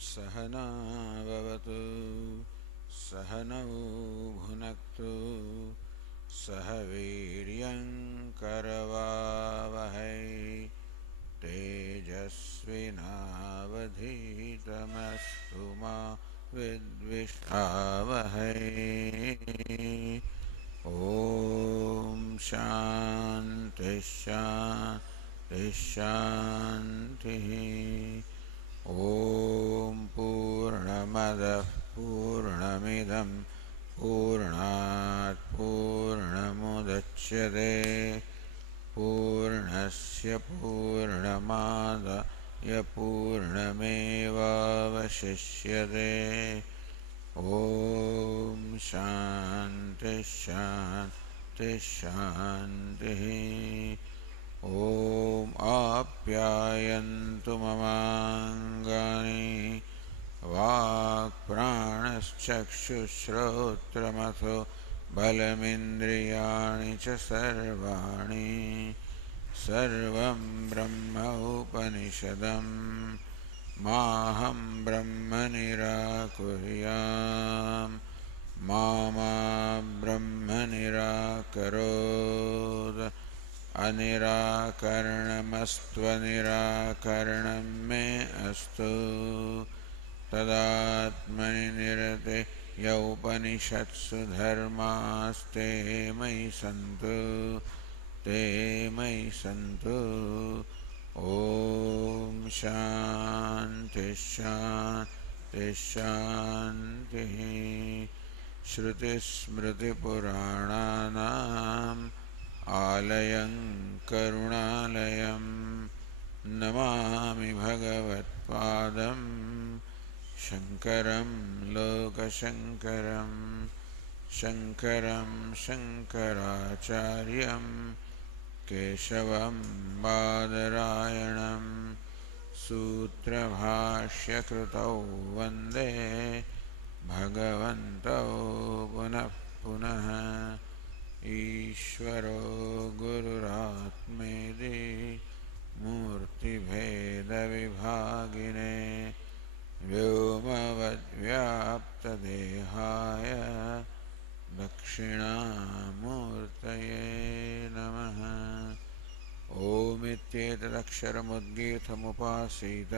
सहना भवतु सहनौ भुनक्तु सह वीर्यङ्करवावहै तेजस्विनावधीतमस्तु मा विद्विषावहै। ॐ शान्ति शान्ति शान्तिः। ॐ पूर्णमदः पूर्णमिदं पूर्णात् पूर्णमुदच्यते पूर्णस्य पूर्णमादाय पूर्णमेवावशिष्यते। ॐ शान्ति शान्ति शान्तिः। ॐ आप्यायन्तु ममाङ्गानि वाक्प्राणश्चक्षुश्रोत्रमथो बलमिन्द्रियाणि च सर्वाणि सर्वं ब्रह्म उपनिषदम् माहं ब्रह्म निराकुर्याम् मा ब्रह्म निराकरोत् अनिराकरणमस्त्वनिराकरणं मे अस्तु तदात्मनि निरते यौपनिषत्सु धर्मास्ते मयि सन्तु ते मयि सन्तु। ॐ शान्ति शान्ति शान्तिः। श्रुतिस्मृतिपुराणानाम् आलयं करुणालयं नमामि भगवत्पादं शङ्करं लोकशङ्करं शङ्करं शङ्कराचार्यं केशवं बादरायणं सूत्रभाष्यकृतौ वन्दे भगवन्तौ पुनः पुनः। ईश्वरो गुरुरात्मेति मूर्तिभेदविभागिने व्योमवद्व्याप्तदेहाय दक्षिणामूर्तये नमः। ओमित्येतदक्षरमुद्गीतमुपासीत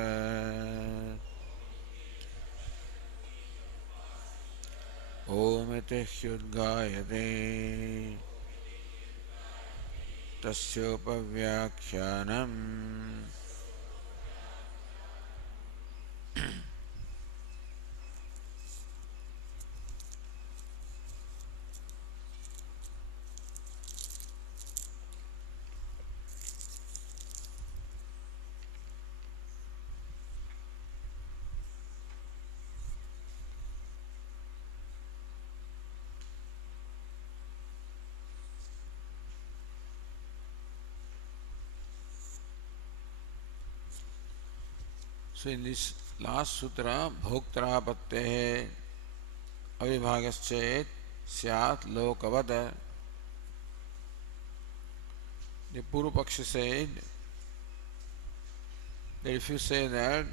ओमिति ह्युद्गायते तस्योपव्याख्यानम् So in this last sutra, bhoktrapatte avibhagaschet syat lokavad. The Purva Paksha said that if you say that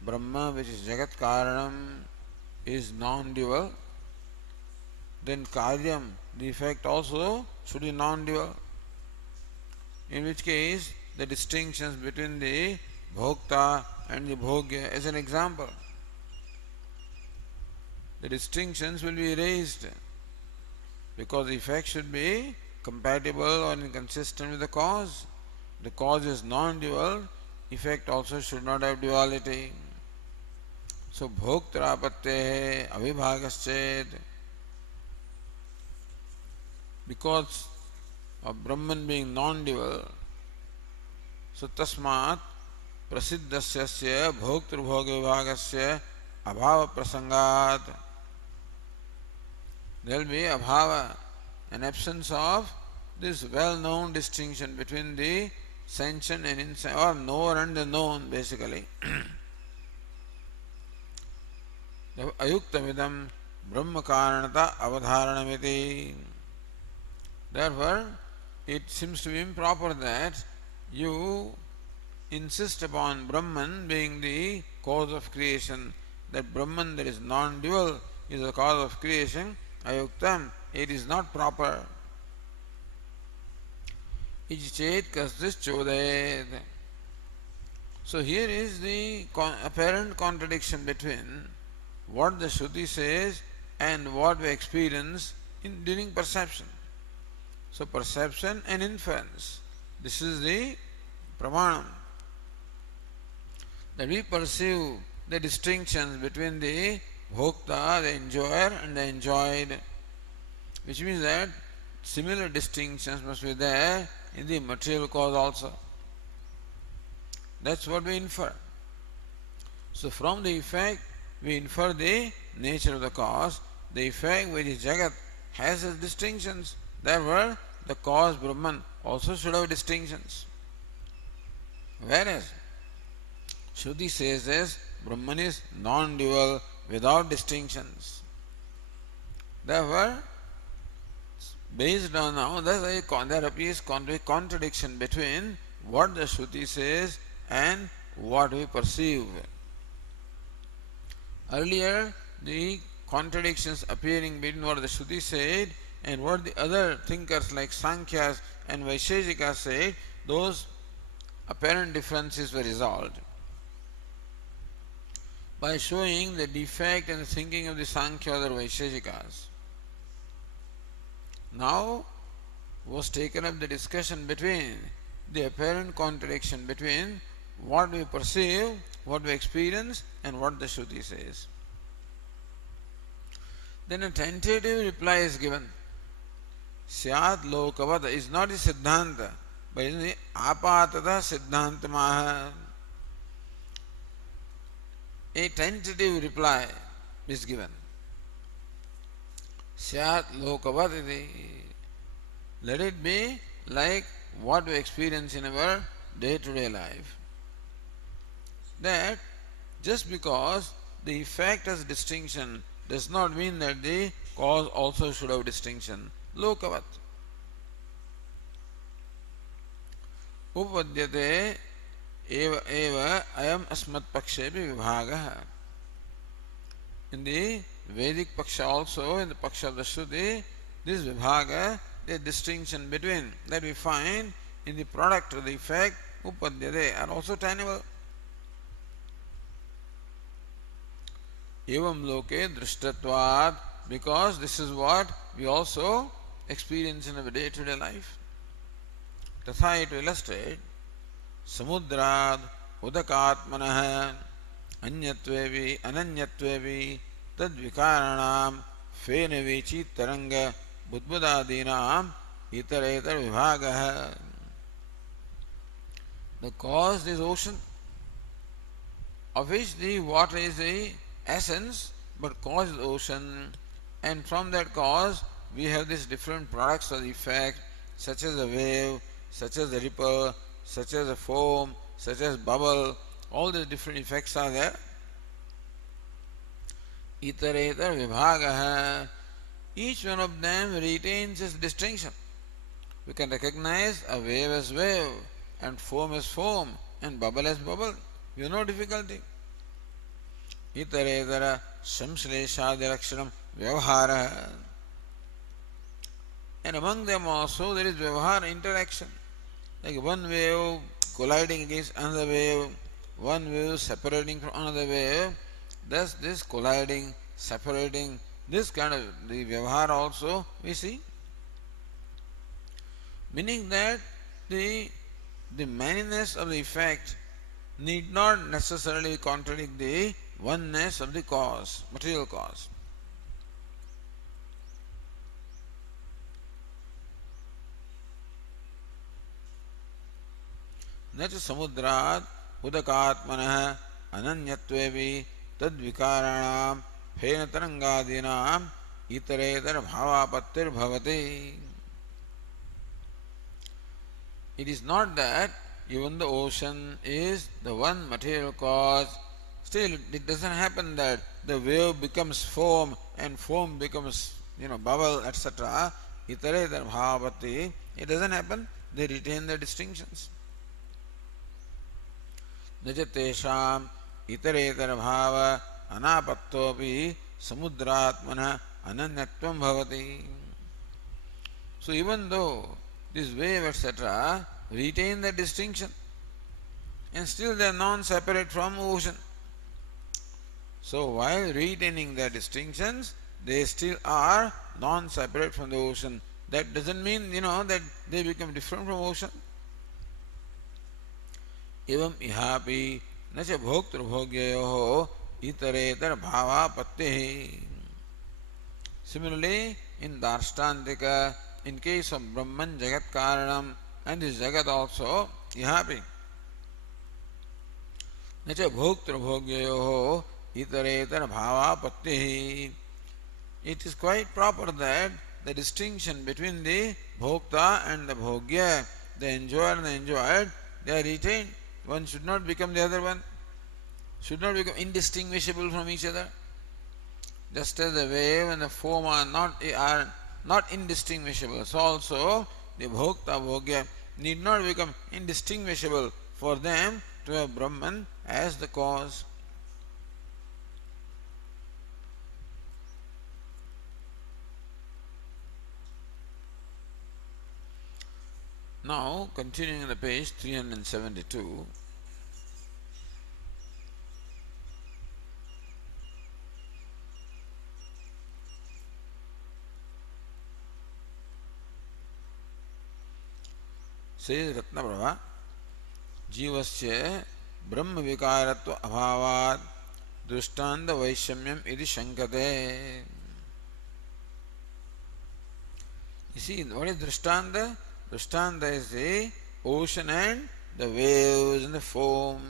Brahma, which is Jagat Karanam, is non-dual, then Karyam, the effect also should be non-dual. In which case, the distinctions between the Bhokta and the Bhogya, as an example, the distinctions will be erased because the effect should be compatible or inconsistent with the cause. The cause is non-dual, effect also should not have duality. So bhoktrapatte avibhagaschet, because of Brahman being non-dual, so tasmat prasiddhasya bhoktrbhoga vibhagasya abhava prasangat, there will be abhava, an absence of this well-known distinction between the sentient and insentient, or knower and the known, basically. Ayuktamidam brahma karanata avadharanamiti. Therefore, it seems to be improper that you insist upon Brahman being the cause of creation, that Brahman that is non-dual is the cause of creation, ayuktam, it is not proper. Ijchet kasdis chodayet. So here is the apparent contradiction between what the Shruti says and what we experience during perception. So perception and inference. This is the pramanam. That we perceive the distinctions between the bhokta, the enjoyer, and the enjoyed, which means that similar distinctions must be there in the material cause also. That's what we infer. So from the effect, we infer the nature of the cause. The effect, which is Jagat, has its distinctions. Therefore, the cause Brahman also should have distinctions. Whereas Shruti says this, Brahman is non-dual without distinctions. Therefore, based on now, there appears contradiction between what the Shruti says and what we perceive. Earlier, the contradictions appearing between what the Shruti said and what the other thinkers like Sankhyas and Vaisheshikas said, those apparent differences were resolved by showing the defect in the thinking of the Sankhya or Vaisheshikas. Now was taken up the discussion between the apparent contradiction between what we perceive, what we experience, and what the Shruti says. Then a tentative reply is given. Syat lokavad is not the Siddhanta, but is the apatata Siddhantamaha. A tentative reply is given. Syat lokavad iti. Let it be like what we experience in our day-to-day life. That just because the effect has distinction does not mean that the cause also should have distinction. Lokavat. Upadyate eva ayam asmat pakshepi vibhagah. In the Vedic paksha also, in the paksha of the Shruti, this vibhaga, the distinction between that we find in the product or the effect, upadyate, are also tenable. Evam loke drishtatvad, because this is what we also experience in our day-to-day life. Tatha, to illustrate, samudrad udakatmanah anyatvevi ananyatvevi tadvikaranam fenavichi taranga budbudadinam iterator vibhagah. The cause is ocean, of which the water is the essence, but cause is ocean, and from that cause we have these different products of the effect, such as a wave, such as a ripple, such as a foam, such as bubble. All these different effects are there. Iterator vibhagah. Each one of them retains its distinction. We can recognize a wave as wave, and foam as foam, and bubble as bubble. We have no difficulty. Itaretara samsleshadi lakshanam vyavahara. And among them also there is vyavahara, interaction. Like one wave colliding against another wave, one wave separating from another wave. Thus this colliding, separating, this kind of the vyavahara also we see. Meaning that the manyness of the effect need not necessarily contradict the oneness of the cause, material cause. न च समुद्रात् उदकात्मनः अनन्यत्वेऽपि तद्विकाराणां फेनतरङ्गादीनां इतरेतर भावापत्तिर्भवति. It is not that even the ocean is the one material cause. Still, it doesn't happen that the wave becomes foam and foam becomes, bubble, etc. Itaretar bhavapatti. It doesn't happen. They retain their distinctions. न च तेषाम् इतरेतर भाव अनापत्तोपि समुद्रात्मनः अनन्यत्वं भवति. So even though this wave etc. retain the distinction and still they are non-separate from ocean. So while retaining their distinctions, they still are non-separate from the ocean. That doesn't mean, that they become different from ocean. एवं इहापि न च भोक्तृभोग्ययोः इतरेतर भावापत्तिः. Similarly, in Darshtantika, in case of Brahman, Jagat Karanam, and this Jagat also, ihapi. न च भोक्तृभोग्ययोः इतरेतर भावापत्तिः. It is quite proper that the distinction between the Bhokta and the Bhogya, the enjoyer and the enjoyed, they are retained. One should not become the other one, should not become indistinguishable from each other. Just as the wave and the foam are not indistinguishable, so also the Bhokta Bhogya need not become indistinguishable for them to have Brahman as the cause. Now, continuing on the page 372, says Ratnaprabha, जीवस्य ब्रह्म विकारत्व अभावात् दृष्टान्त वैषम्यम इति शंकते. You see, what is drishtanta? Drishtanta is the ocean and the waves and the foam.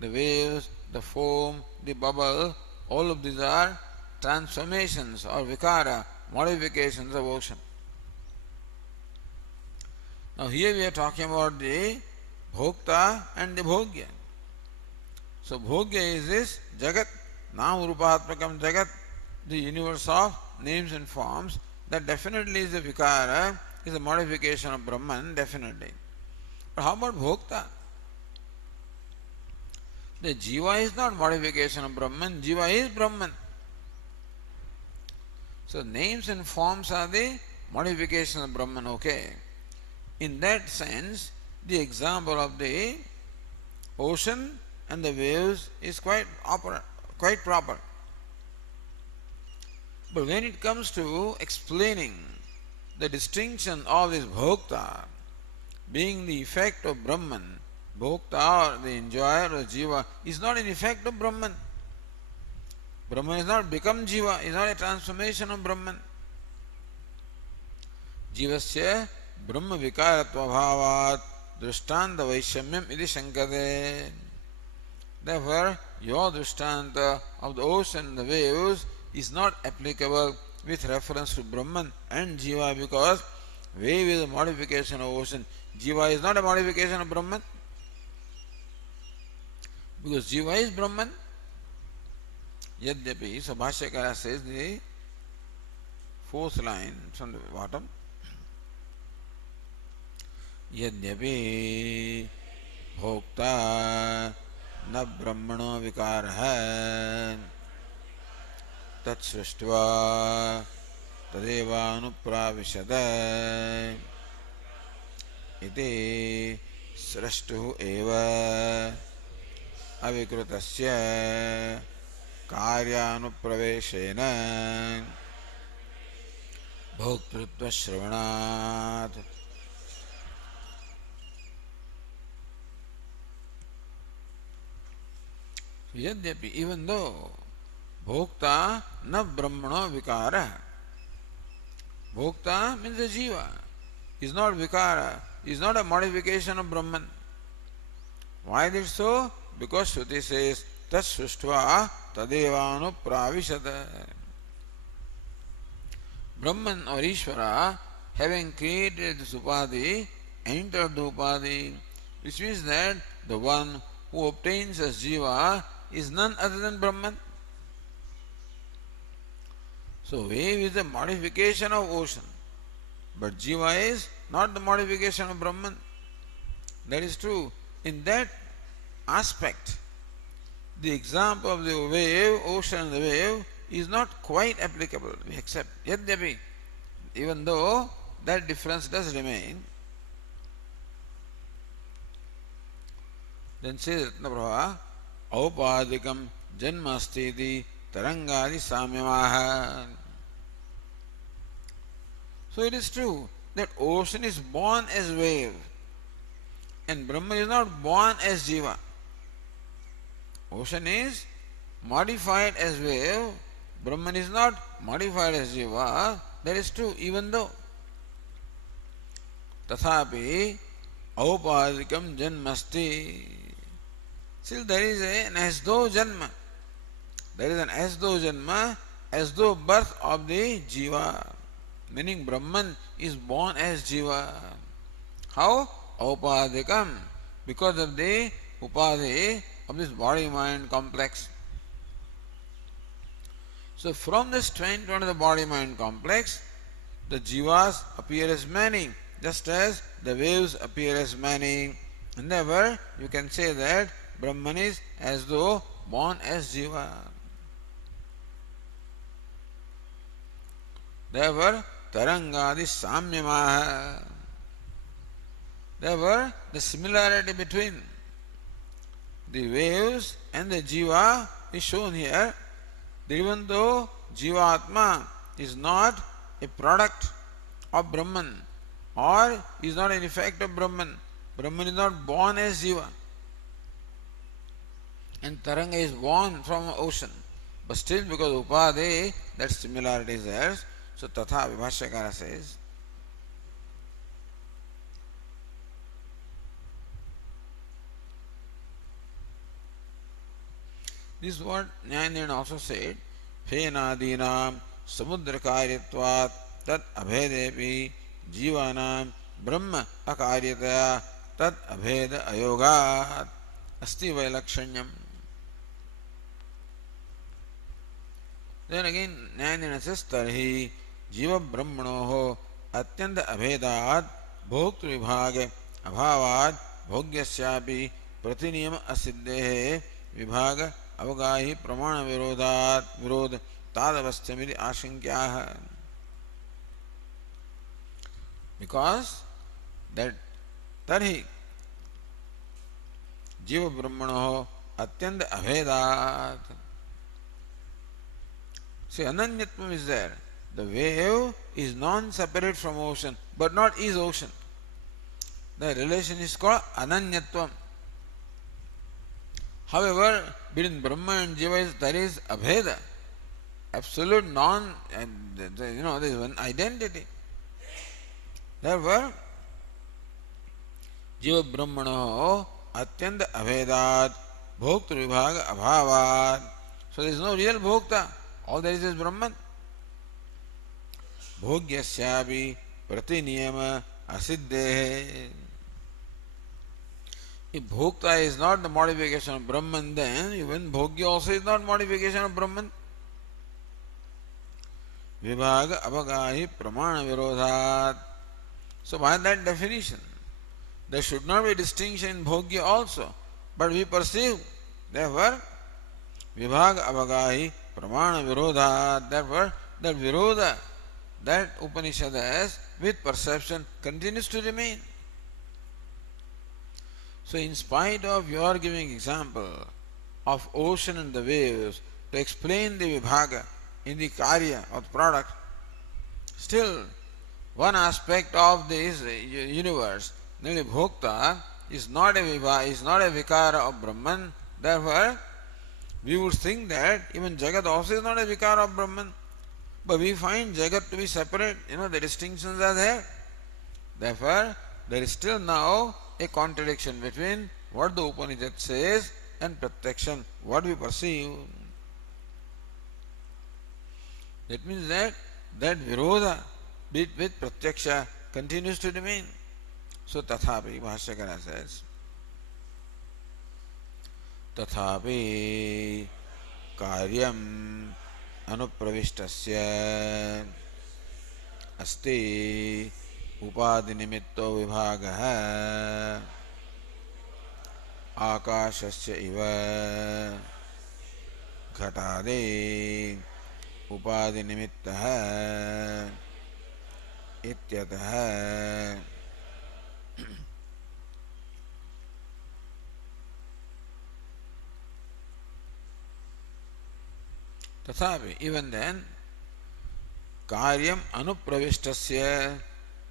The waves, the foam, the bubble, all of these are transformations or vikara, modifications of ocean. Now here we are talking about the Bhokta and the Bhogya. So Bhogya is this Jagat, Nam Rupatmakam Jagat, the universe of names and forms. That definitely is a vikara, is a modification of Brahman, definitely. But how about Bhokta? The Jiva is not modification of Brahman, Jiva is Brahman. So names and forms are the modification of Brahman, okay. In that sense, the example of the ocean and the waves is quite proper. But when it comes to explaining the distinction of this Bhokta being the effect of Brahman, Bhokta or the enjoyer or Jiva is not an effect of Brahman. Brahman is not become Jiva, is not a transformation of Brahman. Jivasya Brahma vikaratva bhavat drishtanta vaishamyam iti shankate. Therefore, your drishtanta of the ocean and the waves is not applicable with reference to Brahman and Jiva, because wave is a modification of ocean. Jiva is not a modification of Brahman, because Jiva is Brahman. Yadyapi, so Bhashyakara says the fourth line from the bottom. यद्यपि भोक्ता न ब्रह्मणो विकारः तत्सृष्ट्वा तदेवानुप्राविशद इति सृष्टुः एव अविकृतस्य कार्यानुप्रवेशेन भोक्तृत्वश्रवणात्. Yadyapi, even though Bhokta na Brahmano vikara. Bhokta means the Jiva. Is not vikara. Is not a modification of Brahman. Why is it so? Because Shruti says, Tat Srishtva Tadevanu Pravishata. Brahman or Ishvara, having created this Upadhi, entered the Upadhi, which means that the one who obtains as Jiva is none other than Brahman. So wave is a modification of ocean, but Jiva is not the modification of Brahman. That is true. In that aspect, the example of the wave, ocean and the wave, is not quite applicable. We accept. Yadyapi, even though that difference does remain. Then says Ratnaprabha, Aupadikam Janmastiti Tarangadi Samyamaha. So it is true that ocean is born as wave and Brahman is not born as Jiva. Ocean is modified as wave, Brahman is not modified as Jiva. That is true, even though Tathapi Aupadikam Janmasti. Still there is an as though Janma. There is an as though Janma, as though birth of the Jiva. Meaning Brahman is born as Jiva. How? Aupadikam. Because of the upadhi of this body-mind complex. So from the standpoint of the body-mind complex, the jivas appear as many, just as the waves appear as many. And therefore, you can say that Brahman is as though born as jiva. Therefore, tarangadi samyamaha. Therefore, the similarity between the waves and the jiva is shown here. Even though Jivatma is not a product of Brahman or is not an effect of Brahman, Brahman is not born as Jiva. And Taranga is born from ocean. But still, because Upadhi, that similarity is there. So Tatha Vibhashyakara says, this is what Nyayanirana also said, Fenadinam samudra karyatvat tat abhedepi jivanam brahma akaryataya tat abheda ayogat asti vailakshanyam. Then again Nyayanirana says, Tarhi jiva brahmanoho atyanta abhedat bhoktru vibhage abhavat bhogyasyapi pratiniyam asiddhehe vibhaga avagahi pramana virod tadavasthamiti ashankyaha. Because that tarhi jiva brahmanoho atyanta abhedat. See, ananyatvam is there. The wave is non-separate from ocean, but not is ocean. The relation is called ananyatvam. However, between Brahma and Jiva there is abheda, absolute there is one identity. Therefore, Jiva Brahmano atyanta abhedat bhoktru vibhaga abhavat. So there is no real bhokta. All there is Brahman. Bhogyasyapi pratiniyama asiddhehe. If bhokta is not the modification of Brahman, then even bhogya also is not modification of Brahman. Vibhaga avagahi pramana virodhat. So by that definition, there should not be distinction in bhogya also, but we perceive. Therefore, vibhaga avagahi pramana virodhat. Therefore, that virodha, that Upanishad has with perception continues to remain. So in spite of your giving example of ocean and the waves to explain the vibhaga in the karya of the product, still one aspect of this universe, namely bhokta, is not a vikara of Brahman. Therefore, we would think that even Jagat also is not a vikara of Brahman. But we find Jagat to be separate, the distinctions are there. Therefore, there is still now a contradiction between what the Upanishad says and Pratyakshan, what we perceive. That means that virodha with Pratyaksha continues to remain. So Tathapi, Bhashyakara says, Tathapi karyam anupravishtasya asti upadinimitto vibhagaha आकाशस्य इव घटादि उपाधिनिमित्तः इत्यतः तथापि even then कार्यम अनुप्रविष्टस्य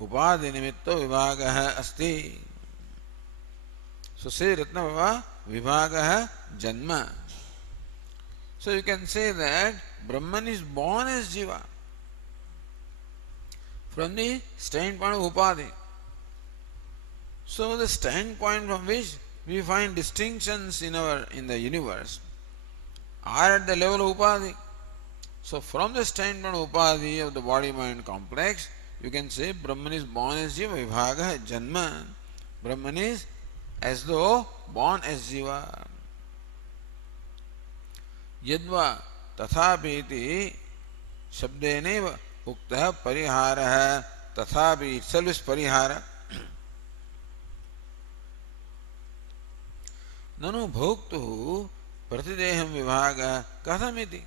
उपाधिनिमित्तो विभागः अस्ति. So say Ratna Vibhagah Janma. So you can say that Brahman is born as Jiva from the standpoint of Upadhi. So the standpoint from which we find distinctions in the universe are at the level of Upadhi. So from the standpoint of Upadhi of the body-mind complex, you can say Brahman is born as Jiva, Vibhagah Janma. Brahman is as though born as Jiva. Yadva tathapiti shabdeneva uktah parihara tathapi itself is parihara. Nanu bhoktu pratideham vibhaga kathamiti.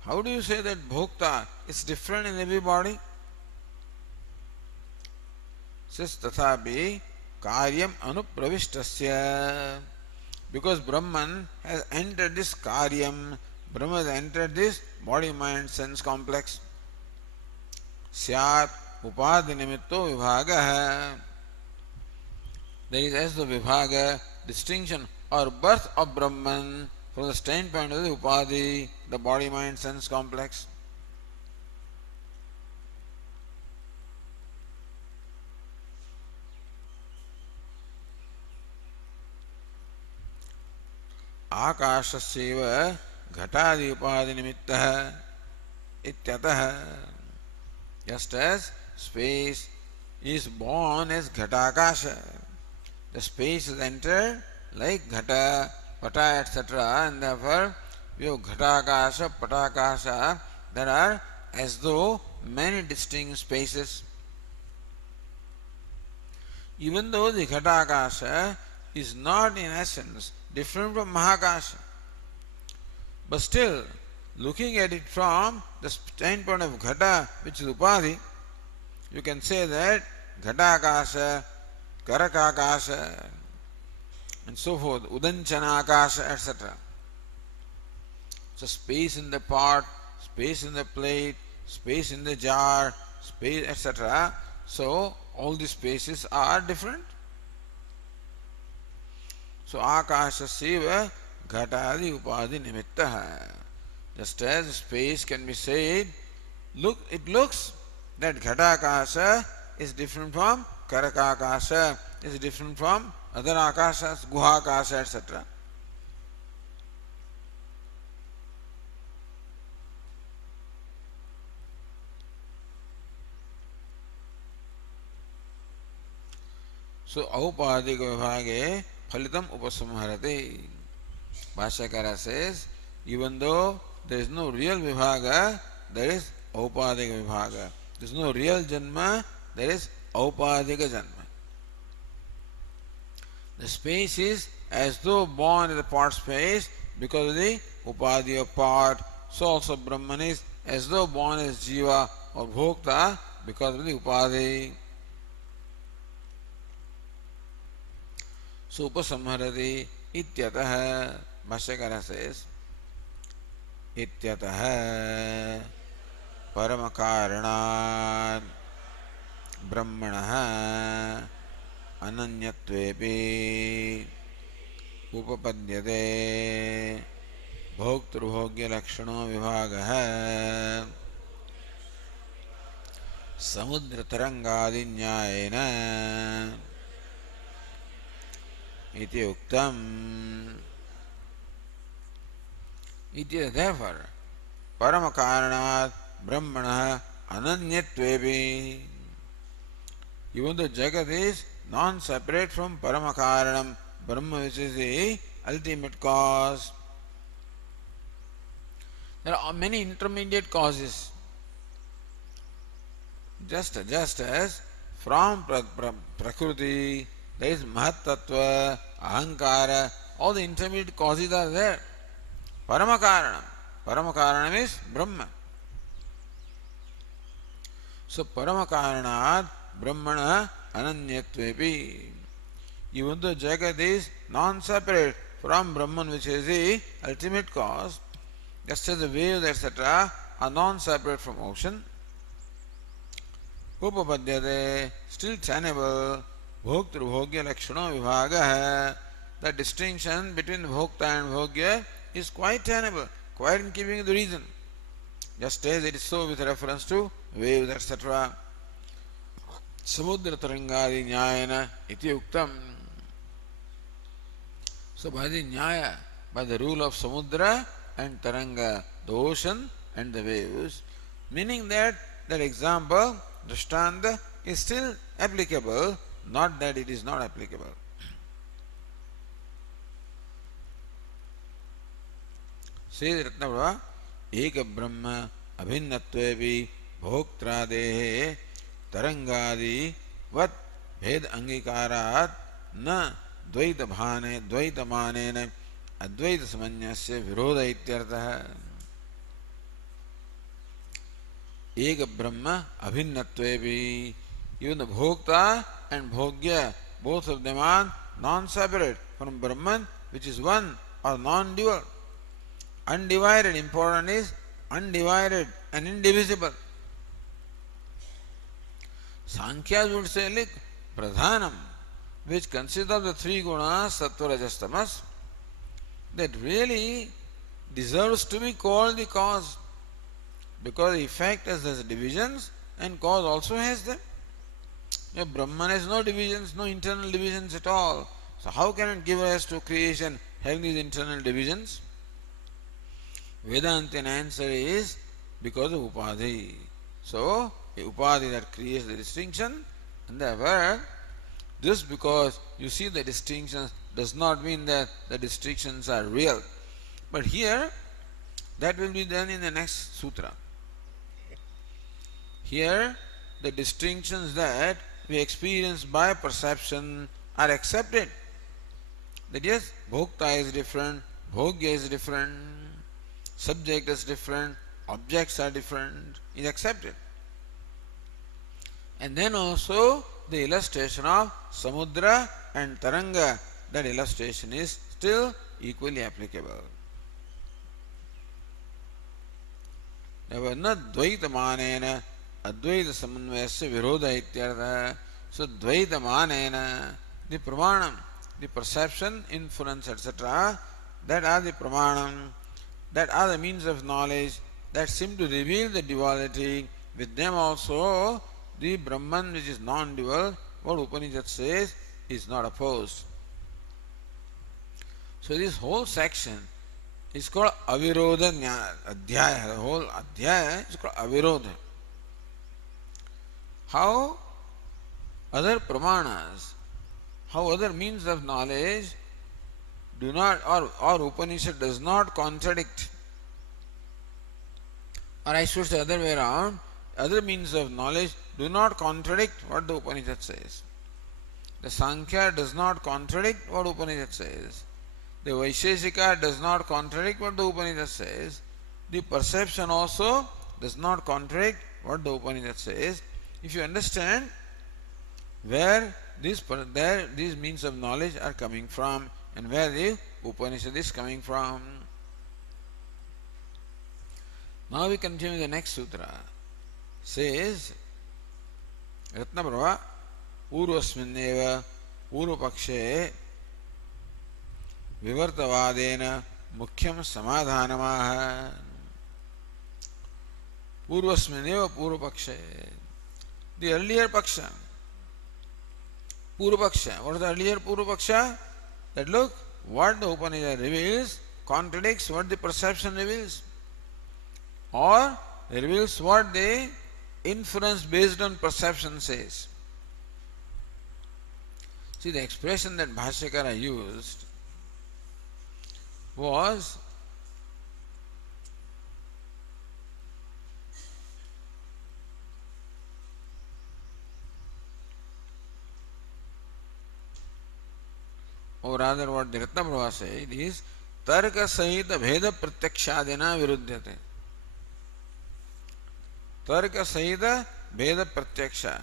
How do you say that bhokta is different in every body? Says tathapi karyam anupravishtasya. Because Brahman has entered this karyam, Brahman has entered this body, mind, sense complex. Syat upadhi nimitto vibhaga. There is as the vibhaga, distinction or birth of Brahman from the standpoint of the upadhi, the body, mind, sense complex. आकाशस्यैव घटादि उपाधि निमित्तः इत्यतः. Just as space is born as ghatakasha, the space is entered like ghata, pata, etc., and therefore we have ghatakasha, patakasha, that are as though many distinct spaces. Even though the ghatakasha is not in essence different from Mahakasha, but still, looking at it from the standpoint of Ghata, which is Upadhi, you can say that Ghatakasha, Karakakasha, and so forth, Udanchanakasha, etc. So space in the pot, space in the plate, space in the jar, space, etc. So all these spaces are different. So akashasya ghatadi upadhi nimittaha. Just as space can be said, it looks that ghatakasha is different from karakakasha, is different from other akashas, guhakasha, etc. So aupadhika vibhage phalitam upasamharate. Bhashyakara says, even though there is no real vibhaga, there is aupadhika vibhaga. There is no real janma, there is aupadhika janma. The space is as though born in the pot space because of the upadhi of pot. So also Brahman is as though born as jiva or bhokta because of the upadhi. So upasamharati ityatah. Bhashyakara says, ityatah paramakaranaat brahmanah ananyatvepi upapadyate bhoktrubhogya lakshano vibhagah samudra tarangadi nyayena iti uktam. Iti therefore paramakaranaat brahmanah ananyatvepi. Even though Jagat is non-separate from Paramakaranam, Brahma, which is the ultimate cause, there are many intermediate causes. Just as from Prakriti there is Mahat Tattva ahankara, all the intermediate causes are there. Paramakaranam. Paramakaranam is Brahma. So Paramakaranat Brahmana Ananyatvepi. Even though Jagat is non-separate from Brahman, which is the ultimate cause, just as the waves, etc., are non-separate from ocean, Upapadyate, still tenable, Bhoktru Bhogya Lakshana Vibhaga, the distinction between Bhokta and Bhogya is quite tenable, quite in keeping with the reason. Just as it is so with reference to waves, etc. Samudra Tarangadi Nyayana iti uktam. So by the Nyaya, by the rule of Samudra and Taranga, the ocean and the waves, meaning that example, Drishtanta, is still applicable, not that it is not applicable. Says Ratnaprabha, Eka Brahma Abhinnatvevi Bhoktradehe Tarangadi Vat Bhed Angikarat Na Dvaita Bhane Dvaita Manene Advaita Samanyasya Virodha Ityartha. Eka Brahma Abhinnatvevi. Even the Bhokta and Bhogya, both of them are non-separate from Brahman, which is one or non-dual. Undivided, important is undivided and indivisible. Sankhyas would say, like, Pradhanam, which consists of the three gunas, Sattva, Rajas, Tamas, that really deserves to be called the cause, because effect has divisions and cause also has them. Brahman has no divisions, no internal divisions at all. So how can it give rise to creation having these internal divisions? Vedantin answer is because of upadhi. So, a upadhi that creates the distinction, and therefore, just because you see the distinctions does not mean that the distinctions are real. But here, that will be done in the next sutra. Here, the distinctions that we experience by perception are accepted. That yes, bhokta is different, bhogya is different, subject is different, objects are different, is accepted. And then also the illustration of samudra and taranga, that illustration is still equally applicable. Therefore, na dvaita manena advaita samanvayasya virodha ityartha. So dvaita manena, the pramanam, the perception, inference, etc., that are the pramanam, that are the means of knowledge that seem to reveal the duality. With them also the Brahman, which is non-dual, what Upanishad says, is not opposed. So this whole section is called Avirodha Adhyaya. The whole Adhyaya is called Avirodha. How other pramanas, how other means of knowledge do not, or Upanishad does not contradict, or I should say other way around, other means of knowledge do not contradict what the Upanishad says. The Sankhya does not contradict what Upanishad says. The Vaisheshika does not contradict what the Upanishad says. The perception also does not contradict what the Upanishad says. If you understand where these means of knowledge are coming from and where the Upanishad is coming from. Now we continue the next sutra. Says Ratnaprabha, Urvasminneva Urvapakshe Vivartavadena Mukhyam Samadhanamaha. Urvasminneva Purvapakshe. The earlier Paksha. Purvapaksha. What is the earlier Purvapaksha? That look, what the Upanishad reveals contradicts what the perception reveals, or reveals what the inference based on perception says. See, the expression that Bhashyakara used was or rather what the Ratna Prabha said is, Tarka Sahita Bheda Pratyakshadena Virudhyate. Tarka Sahita Bheda Pratyaksha.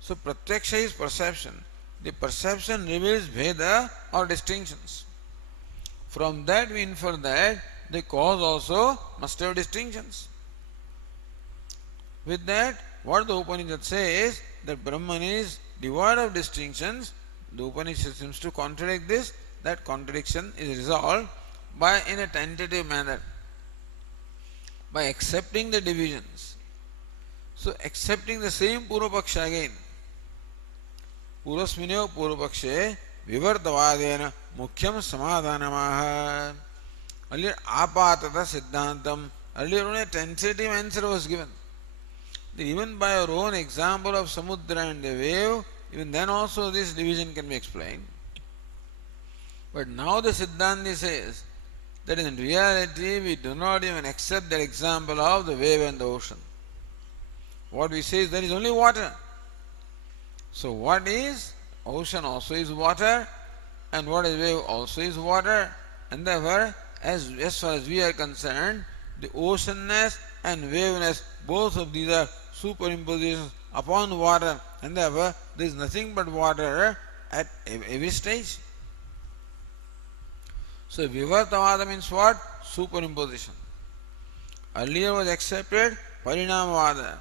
So Pratyaksha is perception. The perception reveals Bheda or distinctions. From that we infer that the cause also must have distinctions. With that, what the Upanishad says, that Brahman is devoid of distinctions, the Upanishad seems to contradict this. That contradiction is resolved by in a tentative manner, by accepting the divisions. So accepting the same Purvapaksha again. Purasmineo Purvapakshe Vivartavadena Mukhyam Samadhanamaha. Earlier Apatata Siddhantam. Earlier only a tentative answer was given. Even by our own example of Samudra and the wave, even then also this division can be explained. But now the Siddhanti says that in reality we do not even accept that example of the wave and the ocean. What we say is there is only water. So what is ocean also is water, and what is wave also is water, and therefore as far as we are concerned, the oceanness and waveness, both of these are superimpositions upon water, and therefore there is nothing but water at every stage. So Vivartavada means what? Superimposition. Earlier was accepted Parinamavada.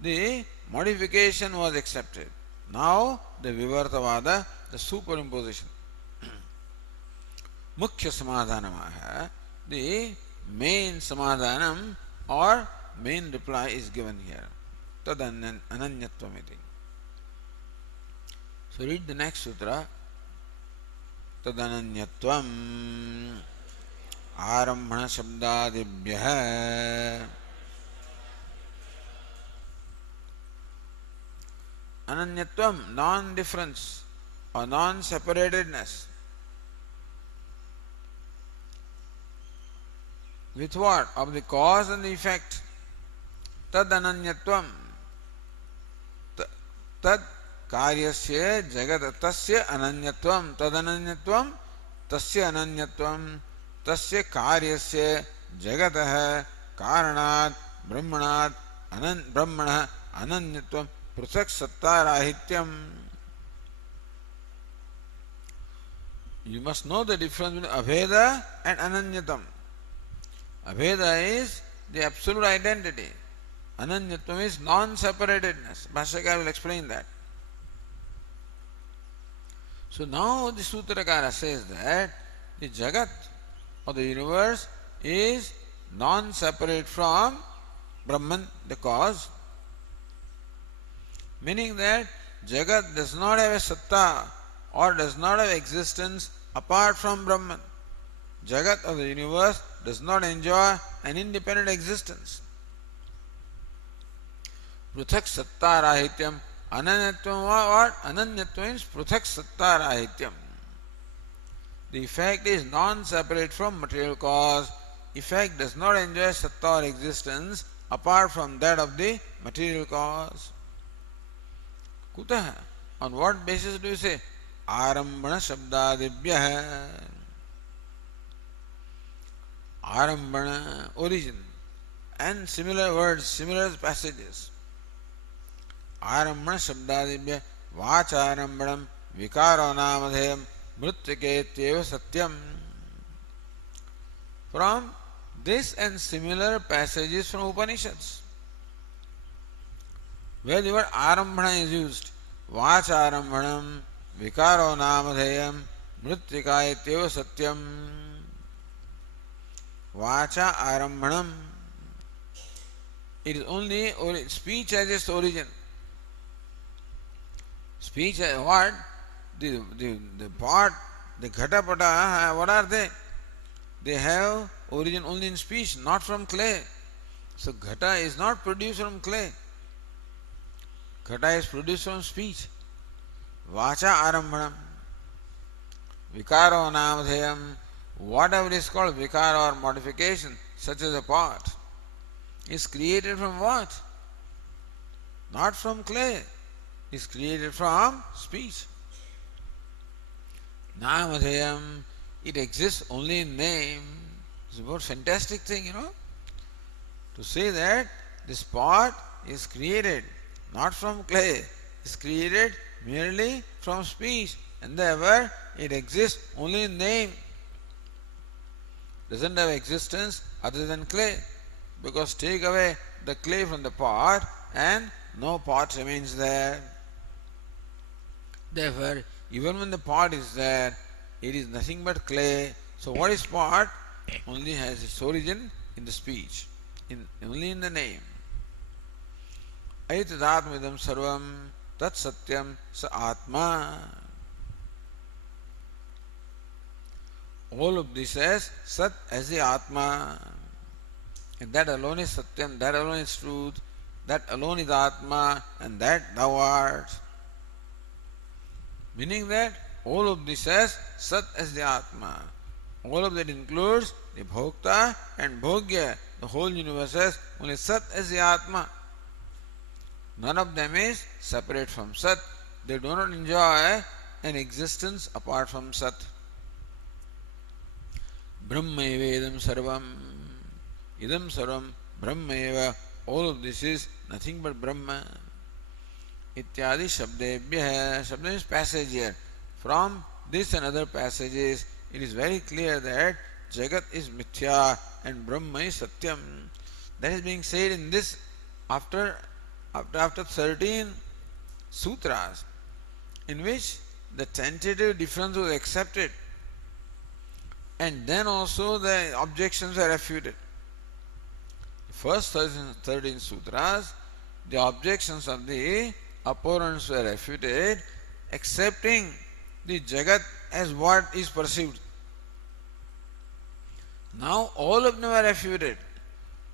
The modification was accepted. Now the Vivartavada, the superimposition. Mukhya Samadhanamaha, the main Samadhanam or main reply is given here. Tad ananyatvamiti. So read the next sutra. Tad ananyatvam arambhana shabdadibhyah. Ananyatvam, non-difference or non-separatedness. With what? Of the cause and the effect. Tad ananyatvam. Tad karyasya jagat tasya ananyatvam. Tad ananyatvam tasya ananyatvam. Tasya karyasya jagatah karanat brahmanat brahmana ananyatvam pruthak sattarahityam. You must know the difference between abheda and ananyatam. Abheda is the absolute identity. Ananyatvam is non-separatedness. Bhashyakara will explain that. So now the Sutrakara says that the Jagat or the universe is non-separate from Brahman, the cause. Meaning that Jagat does not have a satta or does not have existence apart from Brahman. Jagat or the universe does not enjoy an independent existence. Pruthak sattarahityam. Ananyatvam what? Ananyatvam means pruthak sattarahityam. The effect is non-separate from material cause. Effect does not enjoy satta or existence apart from that of the material cause. Kutah? On what basis do you say? Arambhana shabdadibhyah. Arambhana, origin, and similar words, similar passages. Arambhana shabdadibhyah vacharambhanam vikaro namadhayam mrityiketyeva satyam. From this and similar passages from Upanishads, where the word arambhana is used, vacharambhanam vikaro namadhayam mrityikayetyeva satyam. Vacha arambhanam. It is only speech as its origin. Speech as what? The part, the ghatapata, what are they? They have origin only in speech, not from clay. So ghata is not produced from clay. Ghata is produced from speech. Vacha arambhanam. Vikaro namadhayam. Whatever is called vikara or modification, such as a pot, is created from what? Not from clay. Is created from speech. Namadhayam, it exists only in name. It's a very fantastic thing, to say that this pot is created not from clay, it's created merely from speech, and therefore it exists only in name. Doesn't have existence other than clay, because take away the clay from the pot and no pot remains there. Therefore, even when the pot is there, it is nothing but clay. So what is pot? Only has its origin in the speech, only in the name. Aitadatmidam sarvam tat satyam sa atma. All of this as Sat as the Atma. And that alone is Satyam, that alone is truth, that alone is Atma, and that thou art. Meaning that all of this as Sat as the Atma. All of that includes the Bhokta and Bhogya. The whole universe as only Sat as the Atma. None of them is separate from Sat. They do not enjoy an existence apart from Sat. Brahmaeva idam sarvam. Idam sarvam Brahmaeva. All of this is nothing but Brahma. Ityadi shabdebhyah. Shabda is passage here. From this and other passages, it is very clear that Jagat is Mithya and Brahma is Satyam. That is being said in this after 13 sutras, in which the tentative difference was accepted. And then also the objections are refuted. The first 13 sutras, the objections of the opponents were refuted, accepting the Jagat as what is perceived. Now all of them are refuted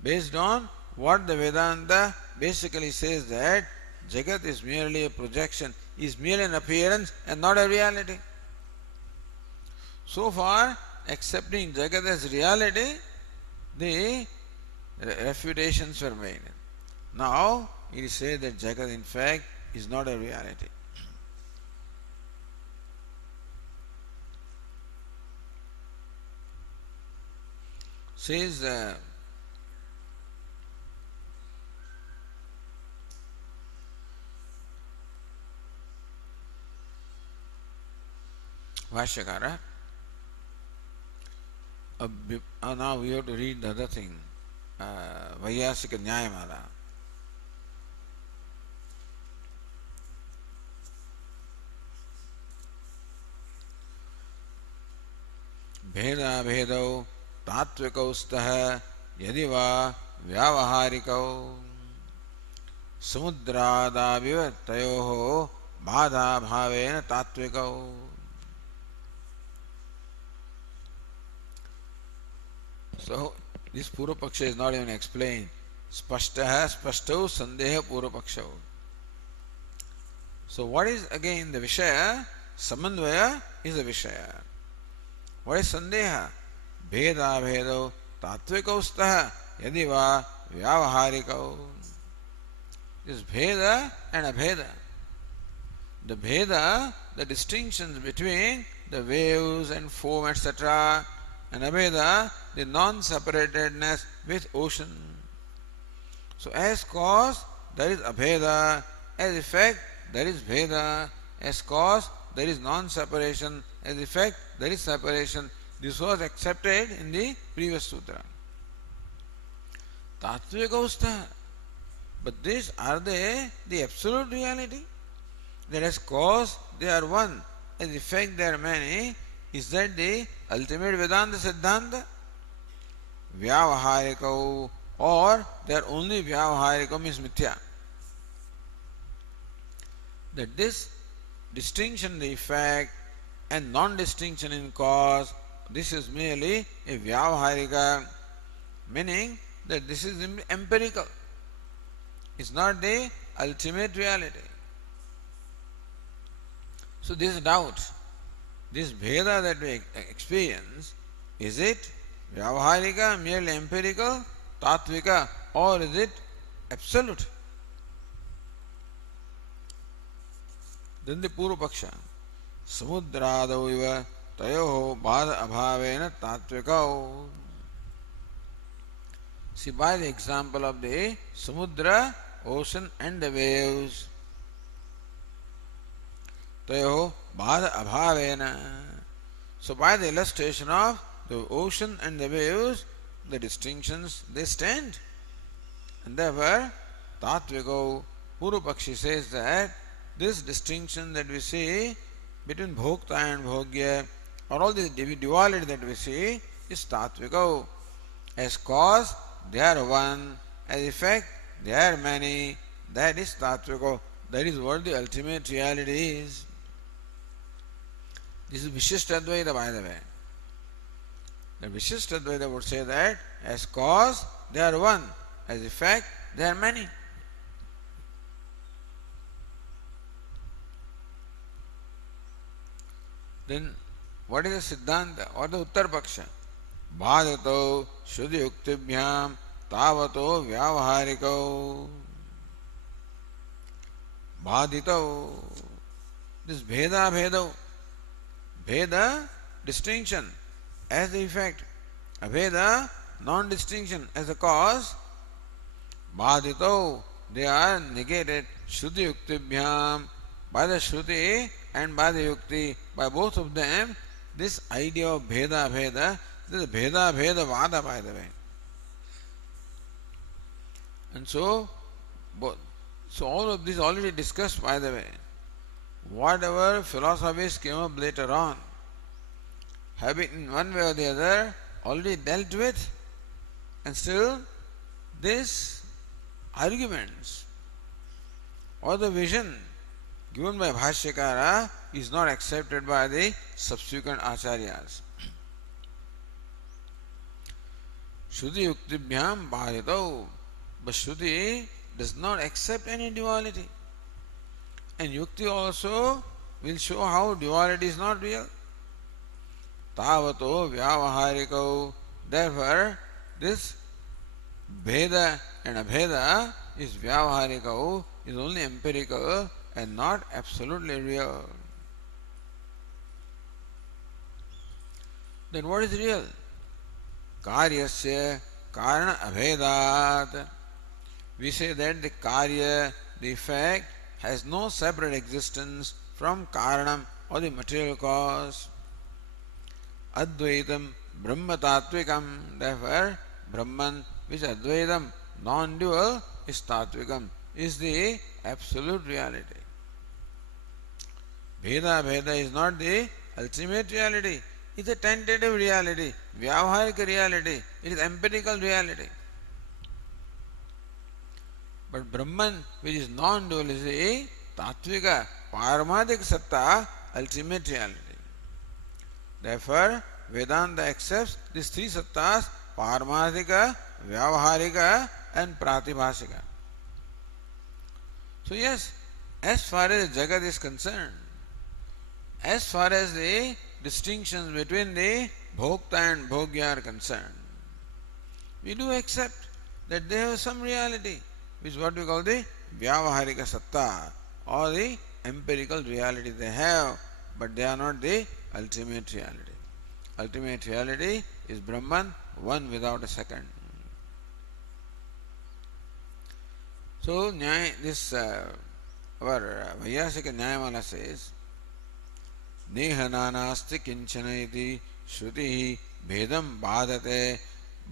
based on what the Vedanta basically says, that Jagat is merely a projection, is merely an appearance and not a reality. So far, accepting Jagat as reality, the refutations were made. Now, it is said that Jagat in fact is not a reality. Says Vashyakara. Now we have to read the other thing, Vaiyasika Nyayamala. Bheda bhedau tatvikau stah yadi va vyavaharikau samudradaviva tayoho bhada bhavena tatvikau. So, this Purva Paksha is not even explained. Spashtaha, spashtau, sandeha, Purva Paksha. So, what is again the Vishaya? Samandvaya is the Vishaya. What is sandeha? Bheda bhedau tatvikau staha yadiva vyavaharikau. This bheda and abheda. The bheda, the distinctions between the waves and foam, etc., and abheda, the non-separatedness with ocean. So as cause, there is abheda. As effect, there is bheda. As cause, there is non-separation. As effect, there is separation. This was accepted in the previous sutra. Tattvikaustha. But these are they the absolute reality? That as cause, they are one. As effect, they are many. Is that the ultimate Vedanta Siddhanta? Vyavaharikau, or they are only Vyavaharikau means Mithya. That this distinction in the effect and non-distinction in cause, this is merely a Vyavaharika, meaning that this is empirical. It's not the ultimate reality. So this doubt, this Bheda that we experience, is it Vyavaharika, merely empirical, Tattvika, or is it absolute? Then the Purva Paksha, Samudradau iva tayoho bhada abhavena tatvikau. See, by the example of the samudra, ocean and the waves, tayoho bhada abhavena. So by the illustration of the ocean and the waves, the distinctions they stand. And therefore, Tattviko Purupakshi says that this distinction that we see between Bhokta and Bhogya, or all this duality that we see, is Tattviko. As cause, they are one. As effect, they are many. That is Tattviko. That is what the ultimate reality is. This is Vishishtadvaita, by the way. The Vishishtadvaita would say that as cause, they are one. As effect, there are many. Then, what is the Siddhanta or the Uttar Paksha? Bhadato Shuddhi Yuktibhyam Tavato Vyavahariko. Bhadito. This Bheda Bhedo. Bheda, distinction as the effect. Abheda, non-distinction as the cause. Bhadito, they are negated. Shruti Yuktibhyam, by the Shruti and by the Yukti, by both of them, this idea of Bheda Bheda, this is Bheda Bheda Vada, by the way. And so all of this already discussed, by the way. Whatever philosophies came up later on, have been in one way or the other already dealt with, and still these arguments or the vision given by Bhashyakara is not accepted by the subsequent acharyas. Shruti Yuktibhyam Bhadito, but Shruti does not accept any duality. And Yukti also will show how duality is not real. Tavato Vyavahariko. Therefore, this Bheda and Abheda is Vyavahariko, is only empirical and not absolutely real. Then what is real? Karyasya Karana Abhedat. We say that the Karya, the effect, has no separate existence from Karanam or the material cause. Advaitam Brahma Tatvikam. Therefore, Brahman, which is Advaitam, non-dual, is Tatvikam, is the absolute reality. Bheda Bheda is not the ultimate reality. It is a tentative reality, Vyavaharika reality. It is empirical reality. But Brahman, which is non-dual, is a Tattvika, Paramadhika Satta, ultimate reality. Therefore, Vedanta accepts these three Sattas, Paramadhika, Vyavaharika and Pratibhasika. So yes, as far as Jagat is concerned, as far as the distinctions between the Bhokta and Bhogya are concerned, we do accept that they have some reality, which is what we call the Vyavaharika Satta, or the empirical reality they have, but they are not the ultimate reality. Ultimate reality is Brahman, one without a second. So, our Vaiyasika Nyayamala says, Neha nanasti kinchana iti shruti bhedam bhadate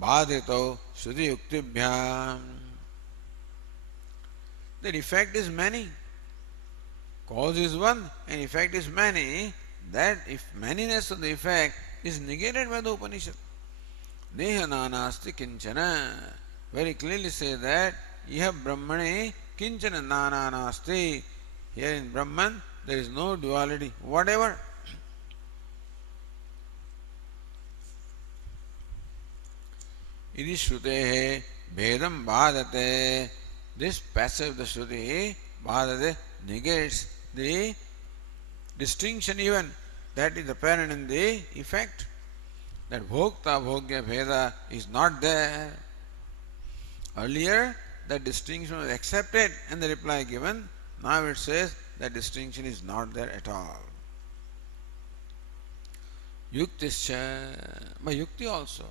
bhadito shruti yuktibhyam. The effect is many. Cause is one and effect is many. That if manyness of the effect is negated by the Upanishad. Neha nanasti kinchana. Very clearly say that Iha Brahmane kinchana nana nasti. Here in Brahman there is no duality whatever. Iti shrutehe bhedam bhadate. This passage of the Shruti bhadate negates the distinction even that is apparent in the effect. That Bhokta Bhogya Bheda is not there. Earlier that distinction was accepted and the reply given. Now it says that distinction is not there at all. Yuktischa, by Yukti also.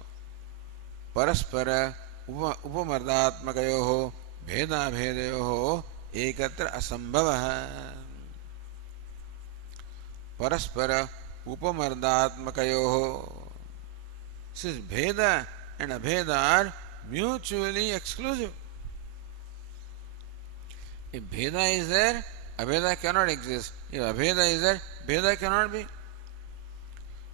Paraspara upamardatmakayoho bheda bhedayoho ekatra asambhavaha. Paraspara upamardatmakayoho. Since bheda and abheda are mutually exclusive. If bheda is there, abheda cannot exist. If abheda is there, bheda cannot be.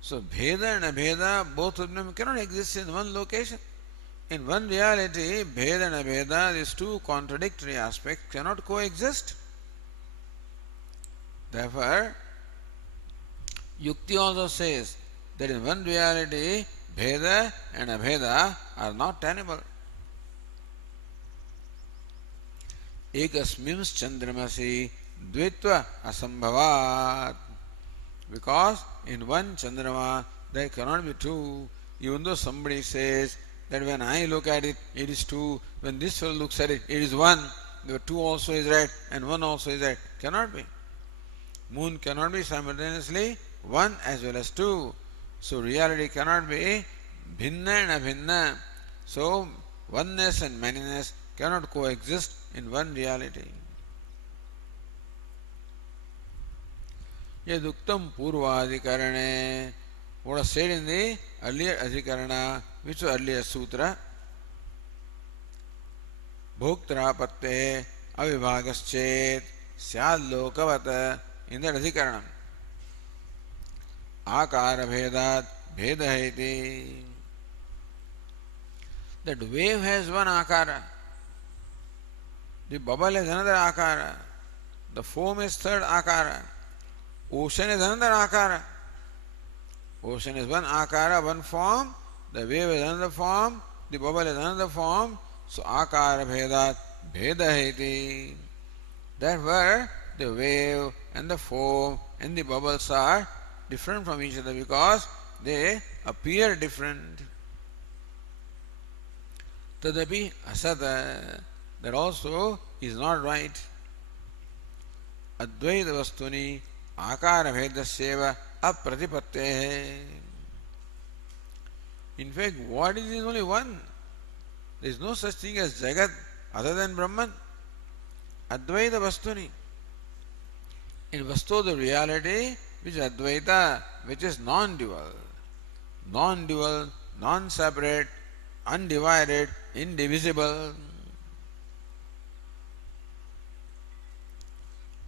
So bheda and abheda, both of them cannot exist in one location. In one reality, bheda and abheda, these two contradictory aspects, cannot coexist. Therefore, Yukti also says that in one reality, bheda and abheda are not tenable. Ekasmins chandramasi dvitva asambhavat. Because in one chandrama there cannot be two. Even though somebody says that when I look at it, it is two. When this fellow looks at it, it is one. The two also is right and one also is right. Cannot be. Moon cannot be simultaneously one as well as two. So reality cannot be bhinna and abhinna. So oneness and manyness cannot coexist in one reality. Yaduktam purvadikarane. What was said in the earlier adhikarana, which was earlier sutra, bhoktrapatte avibhagaschet syad lokavata, in that adhikaranam. Akara bhedat bhedaheti. That wave has one akara. The bubble has another akara. The foam is third akara. Ocean is another akara. Ocean is one akara, one form. The wave is another form. The bubble is another form. So akara bhedat bhedaheti. Therefore, the wave and the foam and the bubbles are different from each other because they appear different. Tadapi asata. That also is not right. Advaita vastuni akara bhedasyeva apratipatte. In fact, what is only one. There is no such thing as Jagat other than Brahman. Advaita vastuni. In Vastu, the reality which is Advaita, which is non-dual. Non-dual, non-separate, undivided, indivisible.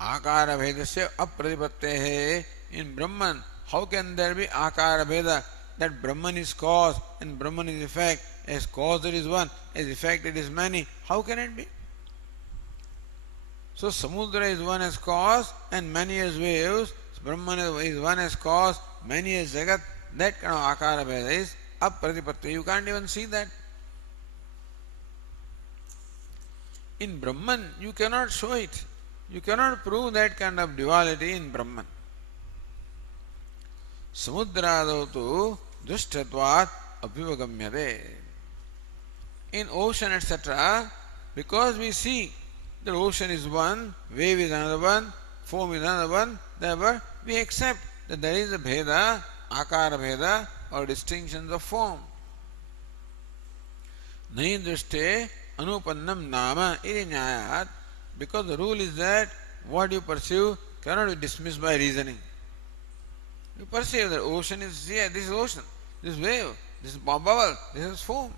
Akara bhedasya apratipatte. In Brahman, how can there be akara bheda? That Brahman is cause and Brahman is effect. As cause it is one, as effect it is many. How can it be? So Samudra is one as cause and many as waves. Brahman is one as cause, many as Jagat. That kind of akara bheda is apratipatte. You can't even see that. In Brahman, you cannot show it. You cannot prove that kind of duality in Brahman. Samudrado tu dushtatvat abhivagamyate. In ocean, etc., because we see that ocean is one, wave is another one, foam is another one, therefore we accept that there is a bheda, akara bheda, or distinctions of form. Nahi drishte anupannam nama iti nyayat. Because the rule is that what you perceive cannot be dismissed by reasoning. You perceive that ocean is here, this is ocean, this is wave, this is bubble, this is foam.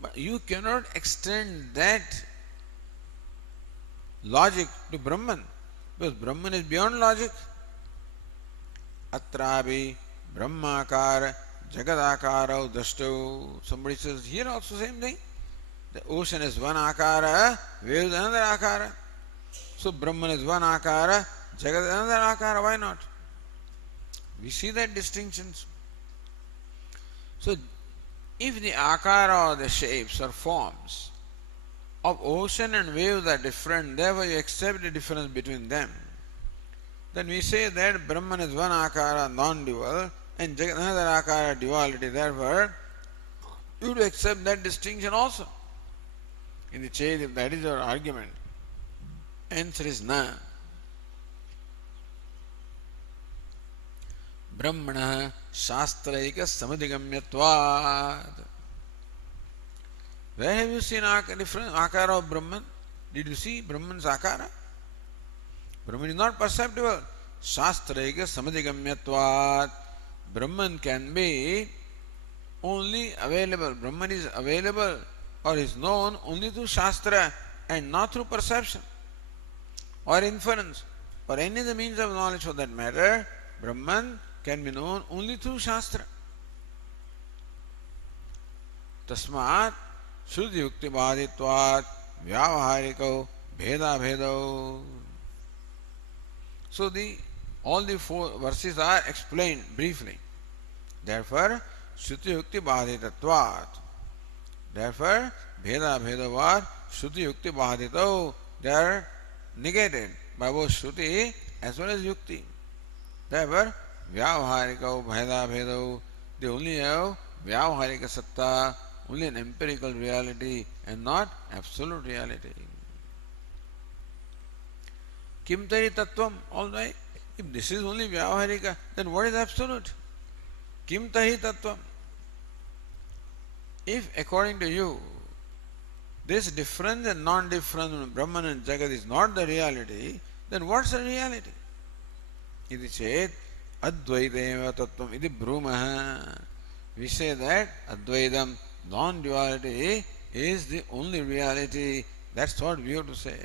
But you cannot extend that logic to Brahman, because Brahman is beyond logic. Atrabi brahmakara jagadakara dashto. Somebody says here also same thing. The ocean is one akara, wave is another akara. So Brahman is one akara, Jagat is another akara. Why not? We see that distinctions. So if the akara or the shapes or forms of ocean and waves are different, therefore you accept the difference between them, then we say that Brahman is one akara, non-dual, and Jagat another akara, duality. Therefore, you have to accept that distinction also. In the case, if that is your argument, answer is na. Brahmana Shastraika Samadhigamyatvat. Where have you seen different akara of Brahman? Did you see Brahman's akara? Brahman is not perceptible. Shastraika Samadhigamyatvat. Brahman can be only available. Brahman is available or is known only through Shastra and not through perception or inference or any other means of knowledge for that matter. Brahman can be known only through Shastra. Tasmat Shruti Yukti Bhaditvat Vyavahariko Bheda Bhedo. So all the four verses are explained briefly. Therefore, Shruti Yukti Bhaditatvat. Therefore, Bheda Bhedavat Shruti Yukti Bhadito. They are negated by both Shruti as well as Yukti. Therefore, Vyavaharika Bheda Bhedo. They only have Vyavaharika Satta, only an empirical reality and not absolute reality. Kim Tari Tattvam, alright. If this is only Vyavaharika, then what is absolute? Kim Tahi Tattvam. If according to you, this difference and non-difference in Brahman and Jagat is not the reality, then what's the reality? Iti chet Advaiteva Tattvam iti Brumaha. We say that Advaitam, non-duality, is the only reality. That's what we have to say.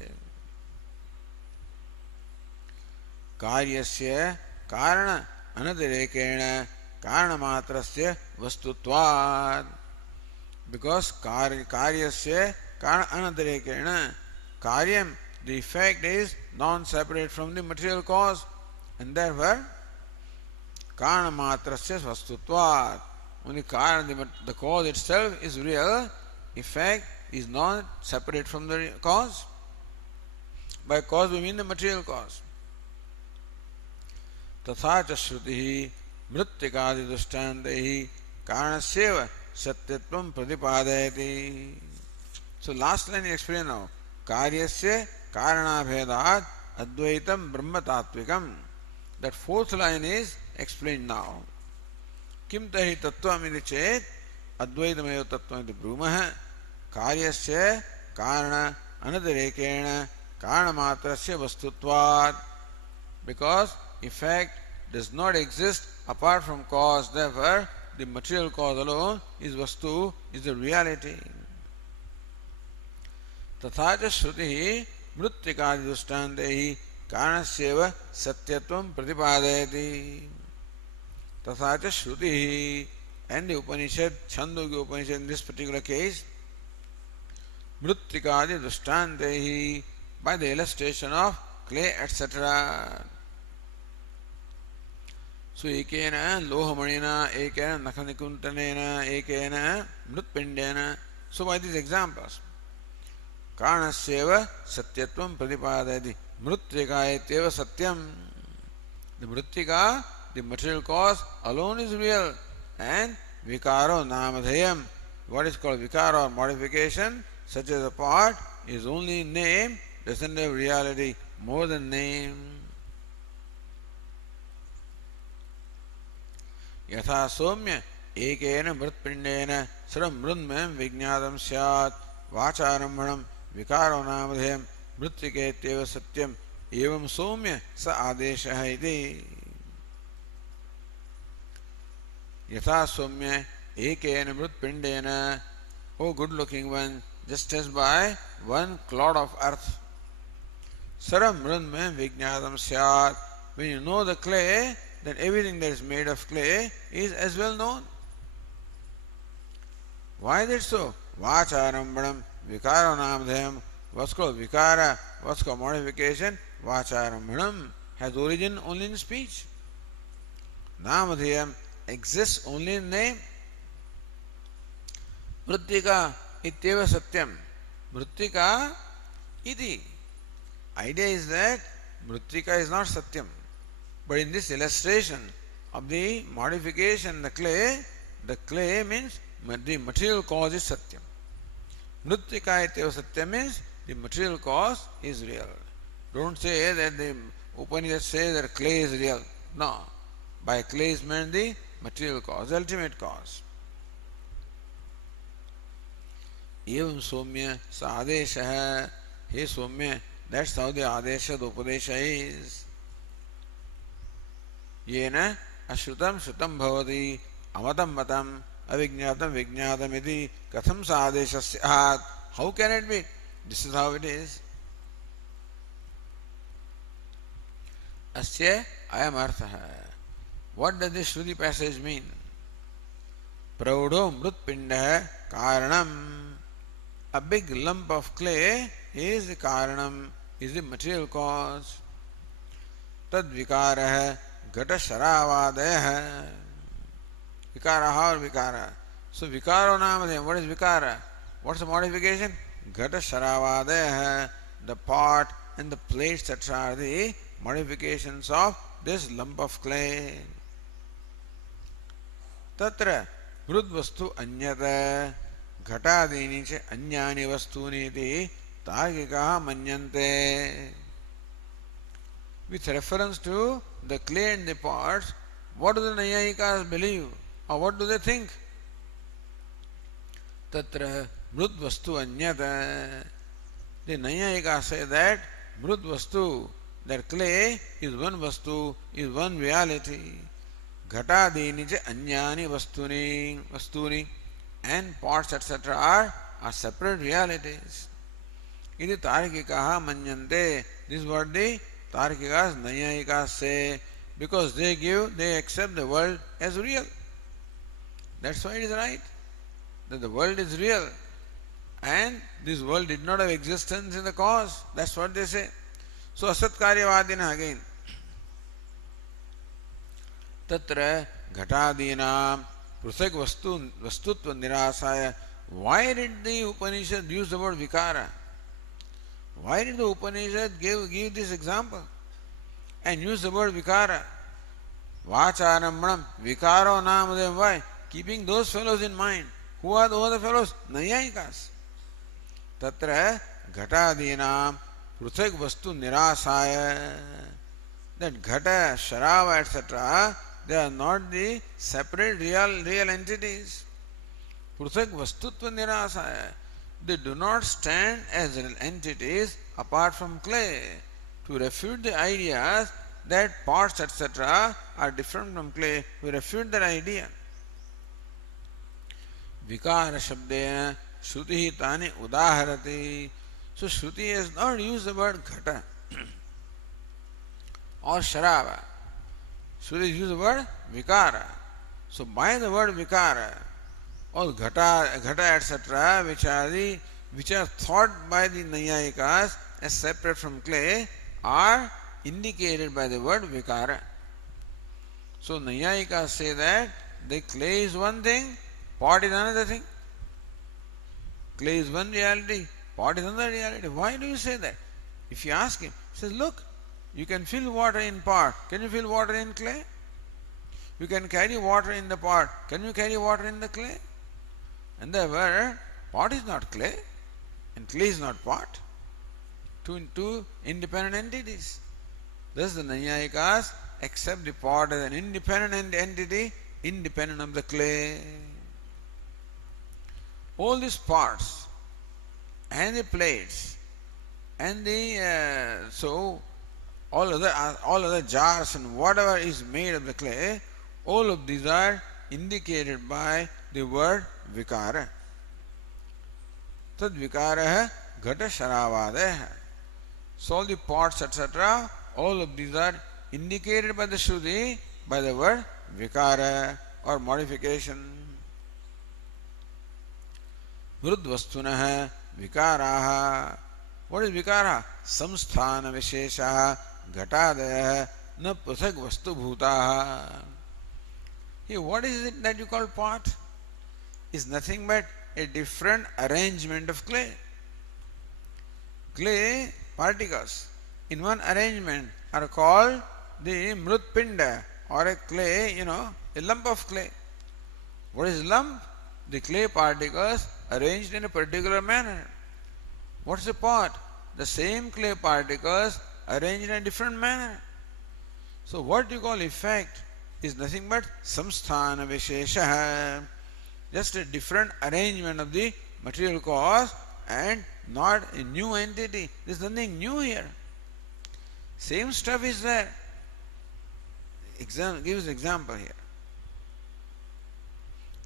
Karyasya Karana Anadirekena Karanamatrasya Vastutvat. Because Karyasya Karana Anadirekena, Karyam, the effect is non-separate from the material cause, and therefore Karanamatrasya Vastutvat. Only Karana, the cause itself is real, effect is not separate from the cause. By cause we mean the material cause. तथा च श्रुति मृत्तिकादि दृष्टान्तैः कारणस्यैव सत्यत्वं प्रतिपादयति. So last line explain now. कार्यस्य कारणाभेदात् अद्वैतं ब्रह्म तात्विकम्. That fourth line is explained now. किं तर्हि तत्त्वम् इति चेत् अद्वैतमेव तत्त्वम् इति ब्रूमः. कार्यस्य कारण अनतिरेकेण कारणमात्रस्य वस्तुत्वात्. Because effect does not exist apart from cause, therefore the material cause alone is vastu, is the reality. तथा च श्रुतिः मृत्तिकादि दृष्टान्तैः कारणस्यैव सत्यत्वं प्रतिपादयति. तथा च श्रुतिः, and the Upanishad, Chhandogya Upanishad in this particular case, mrittikadi drishtantaihi, by the illustration of clay, etc. So ekena lohamanina, ekena nakhanikuntanena, ekena mritpindena. So by these examples, karanasyeva satyatvam pratipadayati. Mrittika etyeva satyam. The mrittika, the material cause alone is real, and vikaro namadhayam, what is called vikara or modification, such as a part, is only name, doesn't have reality, more than name. यथा सौम्य एकेन मृत्पिंडेन सर्वं मृन्मयं विज्ञातं स्यात् वाचारम्भणं विकारो नामधेयं मृत्तिकेत्येव सत्यम् एवं सौम्य स आदेशः इति. यथा सौम्य एकेन मृत्पिंडेन, O good looking one, just as by one clod of earth, सर्वं मृन्मयं विज्ञातं स्यात्, when you know the clay, then everything that is made of clay is as well known. Why is it so? Vacharambhanam vikaro namadhayam. What's called vikara, what's called modification? Vacharambhanam has origin only in speech. Namadhayam exists only in name. Mrittika ityeva satyam. Mrittika iti. Idea is that mrittika is not satyam. But in this illustration of the modification, the clay means the material cause is satyam. Mrittika ityeva satyam means the material cause is real. Don't say that the Upanishad says that clay is real. No. By clay is meant the material cause, the ultimate cause. Evam Somya sa Adesha. Hey Somya, that's how the Adesha, the Upadesha is. Yena ashrutam shrutam bhavati amatam matam avijñatam vijñatam iti katham sa adesha syat. How can it be? This is how it is. Asya ayam artha. What does this Shruti passage mean? Praudho mrutpinda karanam. A big lump of clay is the karanam, is the material cause. Tad vikara ghata sharavadaya. Vikara, how vikara? So vikaro namadhyam, what is vikara? What's the modification? Ghata sharavadaya. The pot and the plates, etc. are the modifications of this lump of clay. Tatra mrud vastu anyata ghatadini cha anyani vastuni iti targikaha manyante. With reference to the clay and the pots, what do the Nayayikas believe? Or what do they think? Tatra mrud vastu anyata. The Nayayikas say that mrud vastu, that clay is one vastu, is one reality. Ghatadini cha anyani vastuni, and pots, etc. are separate realities. Iti tarkikaha manyante. This is what the Tarkikas, Nayayikas say, because they accept the world as real. That's why it is right, that the world is real, and this world did not have existence in the cause. That's what they say. So Asatkaryavadina again. Tatra ghatadinam prusak vastutva nirasaya. Why did the Upanishad use the word vikara? Why did the Upanishad give this example and use the word vikara? Vacharammanam vikaro namadhyam. Why? Keeping those fellows in mind. Who are the other fellows? Nayayikas. Tatra ghatadinam prusak vastu nirasaya. That ghata, sharava, etc., they are not the separate real entities. Prusak vastutva nirasaya. They do not stand as real entities apart from clay. To refute the ideas that pots, etc., are different from clay, we refute that idea. Vikara shabdena shruti tani udaharati. So Shruti has not used the word ghata or sharava. Shruti has used the word vikara. So by the word vikara, all ghata, etc., which are thought by the Nayayikas as separate from clay, are indicated by the word vikara. So Nayayikas say that the clay is one thing, pot is another thing. Clay is one reality, pot is another reality. Why do you say that? If you ask him, he says, look, you can fill water in pot. Can you fill water in clay? You can carry water in the pot. Can you carry water in the clay? And therefore, pot is not clay and clay is not pot. Two independent entities. Thus the Nayayikas accept the pot as an independent entity, independent of the clay. All these pots and the plates and the all other jars and whatever is made of the clay, all of these are indicated by the word vikara. Tad vikara ghata sharavadaya. So all the pots, etc., all of these are indicated by the Shruti by the word vikara or modification. Vrudvastunah vikaraha. What is vikara? Samsthana vishesha ghatadaya na prasag vastu bhutaha. Here, what is it that you call pot? Is nothing but a different arrangement of clay. Clay particles in one arrangement are called the mrutpinda, or a clay, a lump of clay. What is lump? The clay particles arranged in a particular manner. What's a pot? The same clay particles arranged in a different manner. So what you call effect is nothing but samsthana vishesha, just a different arrangement of the material cause and not a new entity. There is nothing new here. Same stuff is there. Gives example here.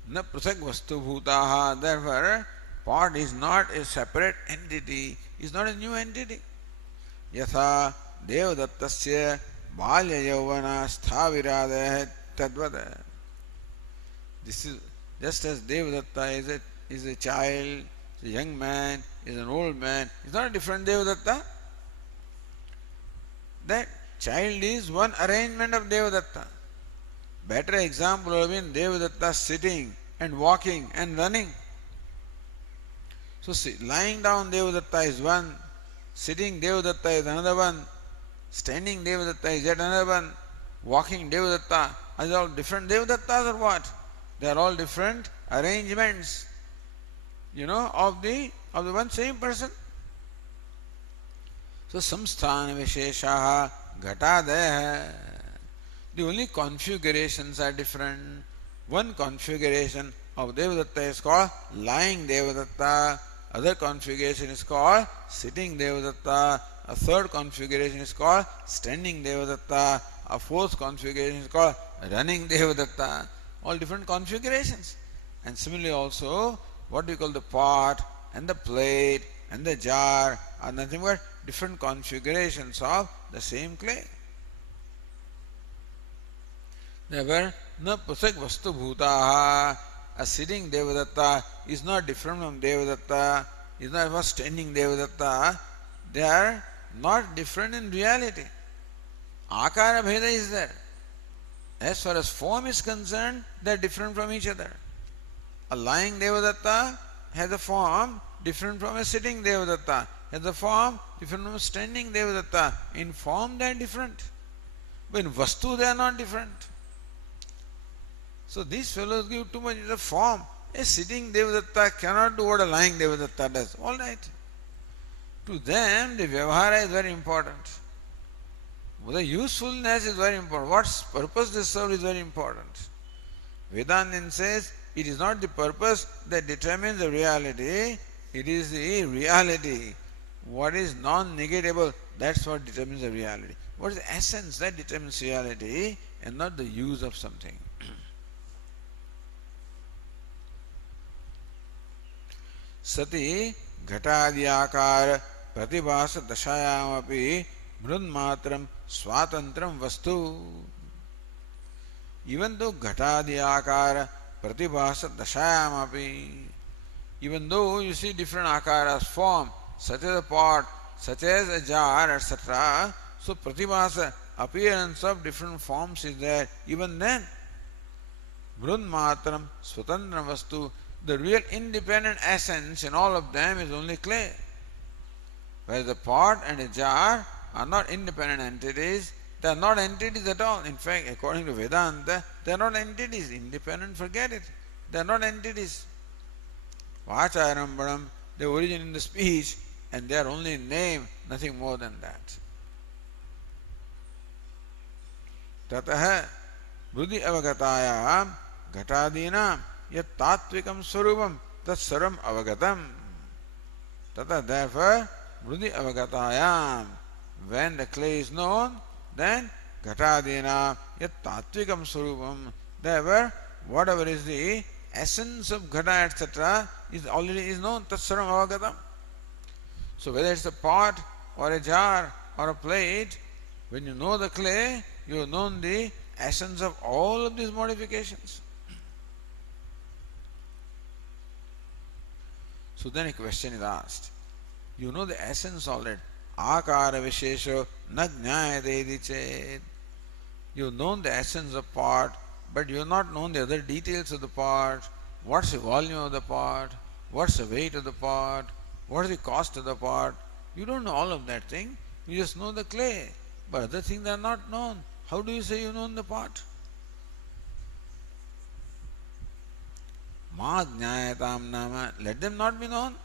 Na prasak vastu bhutaha. Therefore, pot is not a separate entity, is not a new entity. Yatha devdattasya balya yauvana sthaviradaya tadvada. This is just as Devadatta is a child, is a young man, is an old man. It's not a different Devadatta. That child is one arrangement of Devadatta. Better example would have been Devadatta sitting and walking and running. So lying down Devadatta is one, sitting Devadatta is another one, standing Devadatta is yet another one, walking Devadatta. Are they all different Devadattas or what? They are all different arrangements, of the one same person. So samsthana visheshaha ghatadaya. The only configurations are different. One configuration of Devadatta is called lying Devadatta. Other configuration is called sitting Devadatta. A third configuration is called standing Devadatta. A fourth configuration is called running Devadatta. All different configurations. And similarly also, what we call the pot and the plate and the jar are nothing but different configurations of the same clay. Therefore, na prasak vastu bhutaha. A sitting Devadatta is not different from Devadatta, is not from standing Devadatta. They are not different in reality. Akara bheda is there. As far as form is concerned, they are different from each other. A lying Devadatta has a form different from a sitting Devadatta, has a form different from a standing Devadatta. In form they are different, but in Vastu they are not different. So these fellows give too much of the form. A sitting Devadatta cannot do what a lying Devadatta does. All right. To them, the Vyavahara is very important. The usefulness is very important. What purpose they serve is very important. Vedantin says it is not the purpose that determines the reality, it is the reality. What is non-negatable, that's what determines the reality. What is the essence that determines reality and not the use of something. Sati ghatadiyakar pratibhasa dashayamapi mrunmatram swatantram vastu. Even though ghatadiyakara pratibhasa dashayamapi, even though you see different akaras form, such as a pot, such as a jar, etc., so pratibhasa, appearance of different forms is there. Even then, mrunmatram swatantram vastu, the real independent essence in all of them is only clay. Whereas the pot and a jar are not independent entities, they are not entities at all. In fact, according to Vedanta, they are not entities. Independent, forget it. They are not entities. Vacharambanam, they origin in the speech and they are only in name, nothing more than that. Tataha buddhi avagatayam ghatadinam yat tatvikam swarupam tat sarvam avagatam. Tata, therefore, buddhi avagatayam, when the clay is known, then ghatadina yat tatvikam swarupam, therefore whatever is the essence of ghata, etc., is already known, tat sarvam avagatam. So whether it's a pot or a jar or a plate, when you know the clay, you have known the essence of all of these modifications. So then a question is asked. You know the essence already. Akara vishesho na jnayate chet. You have known the essence of pot, but you have not known the other details of the pot. What's the volume of the pot? What's the weight of the pot? What is the cost of the pot? You don't know all of that thing. You just know the clay. But other things are not known. How do you say you know the pot? Ma jnayatam nama. Let them not be known.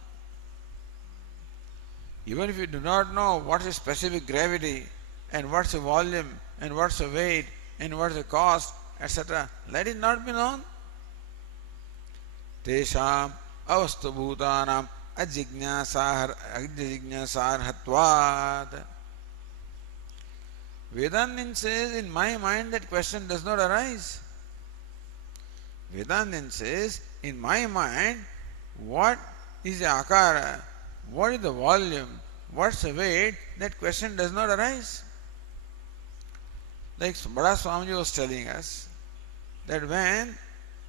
Even if you do not know what is specific gravity and what's the volume and what's the weight and what's the cost etc. Let it not be known. Tesham avastu bhutanam ajjignasarhatvad. Vedantin says, in my mind that question does not arise. Vedantin says, in my mind, what is the akara? What is the volume? What's the weight? That question does not arise. Like Bada Swamiji was telling us, that when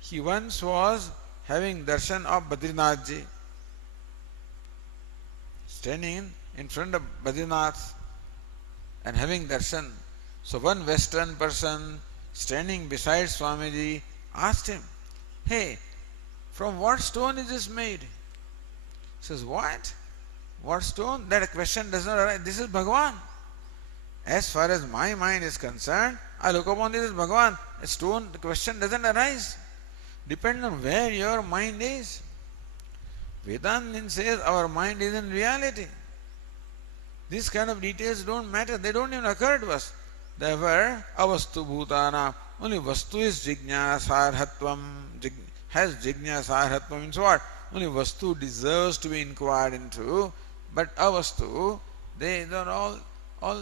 he once was having darshan of Badrinathji, standing in front of Badrinath and having darshan, so one Western person standing beside Swamiji asked him, "Hey, from what stone is this made?" He says, "What? What stone?" That question does not arise. This is Bhagavan. As far as my mind is concerned, I look upon this as Bhagavan. A stone, the question doesn't arise. Depends on where your mind is. Vedantin says our mind is in reality. These kind of details don't matter. They don't even occur to us. Therefore, avastu bhutana, only vastu is jignasarhatvam, has jignasarhatvam means what? Only vastu deserves to be inquired into, but avastu, they are all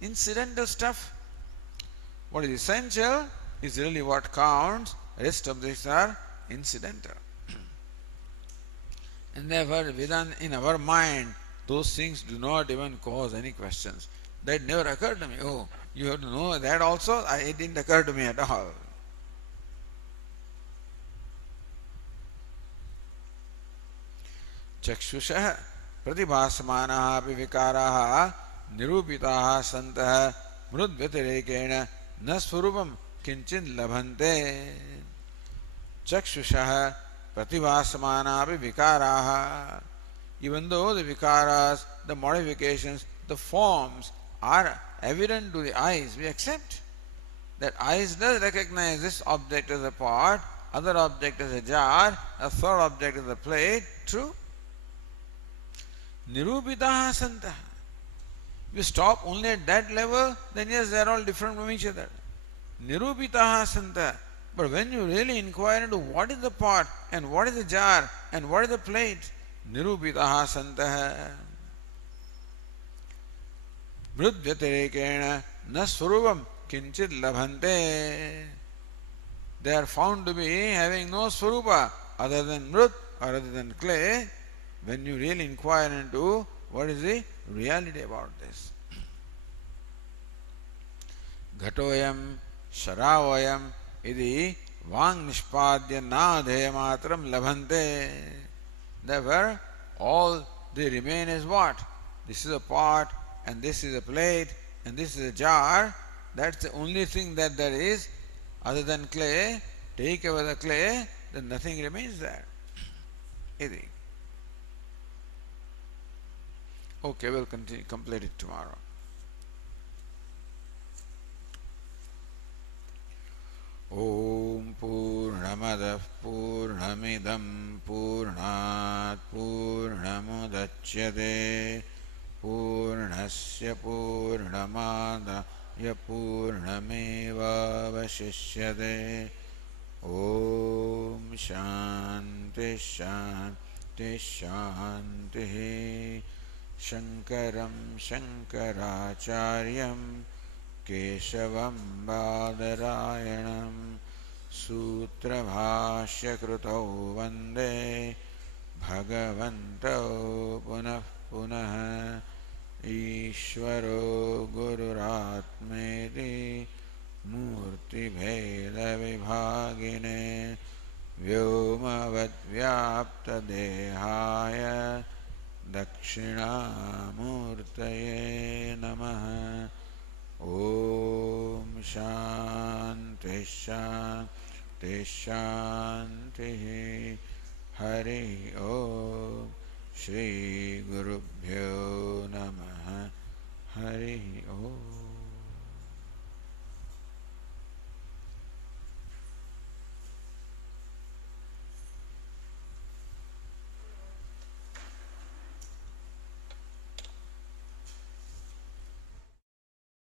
incidental stuff. What is essential is really what counts. Rest of these are incidental. And therefore, in our mind, those things do not even cause any questions. That never occurred to me. Oh, you have to know that also? It didn't occur to me at all. Chakshusha pratibhasamanaha api vikaraha nirupitaha santah mrudvyatirekena na swarupam kinchin labhante. Chakshusha pratibhasamana api vikaraha. Even though the vikaras, the modifications, the forms are evident to the eyes, we accept that eyes does recognize this object as a pot, other object as a jar, a third object as a plate. True. Nirupitaha santah. You stop only at that level, then yes, they are all different from each other. Nirupitaha santah. But when you really inquire into what is the pot, and what is the jar, and what is the plate, nirupitaha santah. Mrudvyatirekena na swarupam kinchit labhante. They are found to be having no swarupa other than mrut or other than clay. When you really inquire into what is the reality about this. Ghatoyam sharavayam idi vang nishpadya nadheya matram labhante. Therefore, all they remain is what? This is a pot, and this is a plate, and this is a jar. That's the only thing that there is other than clay. Take away the clay, then nothing remains there. Idi. Okay, we'll complete it tomorrow. Om Purnamadah Purnamidam Purnat Purnamudachyate Purnasya Purnamadaya Purnameva Vashishyate. Om Shanti Shanti Shanti. Shankaram Shankaracharyam Keshavam Badarayanam Sutrabhashya Krutau Vande Bhagavanto Punah Punah Ishvaro Gururatmeti Murti Bheda Vibhagine Vyomavat Vyapta Dehaya Dakshinamurtaye Namaha. Om Shanti Shanti Shanti. Hari Om. Shri Gurubhyo Namaha. Hari Om.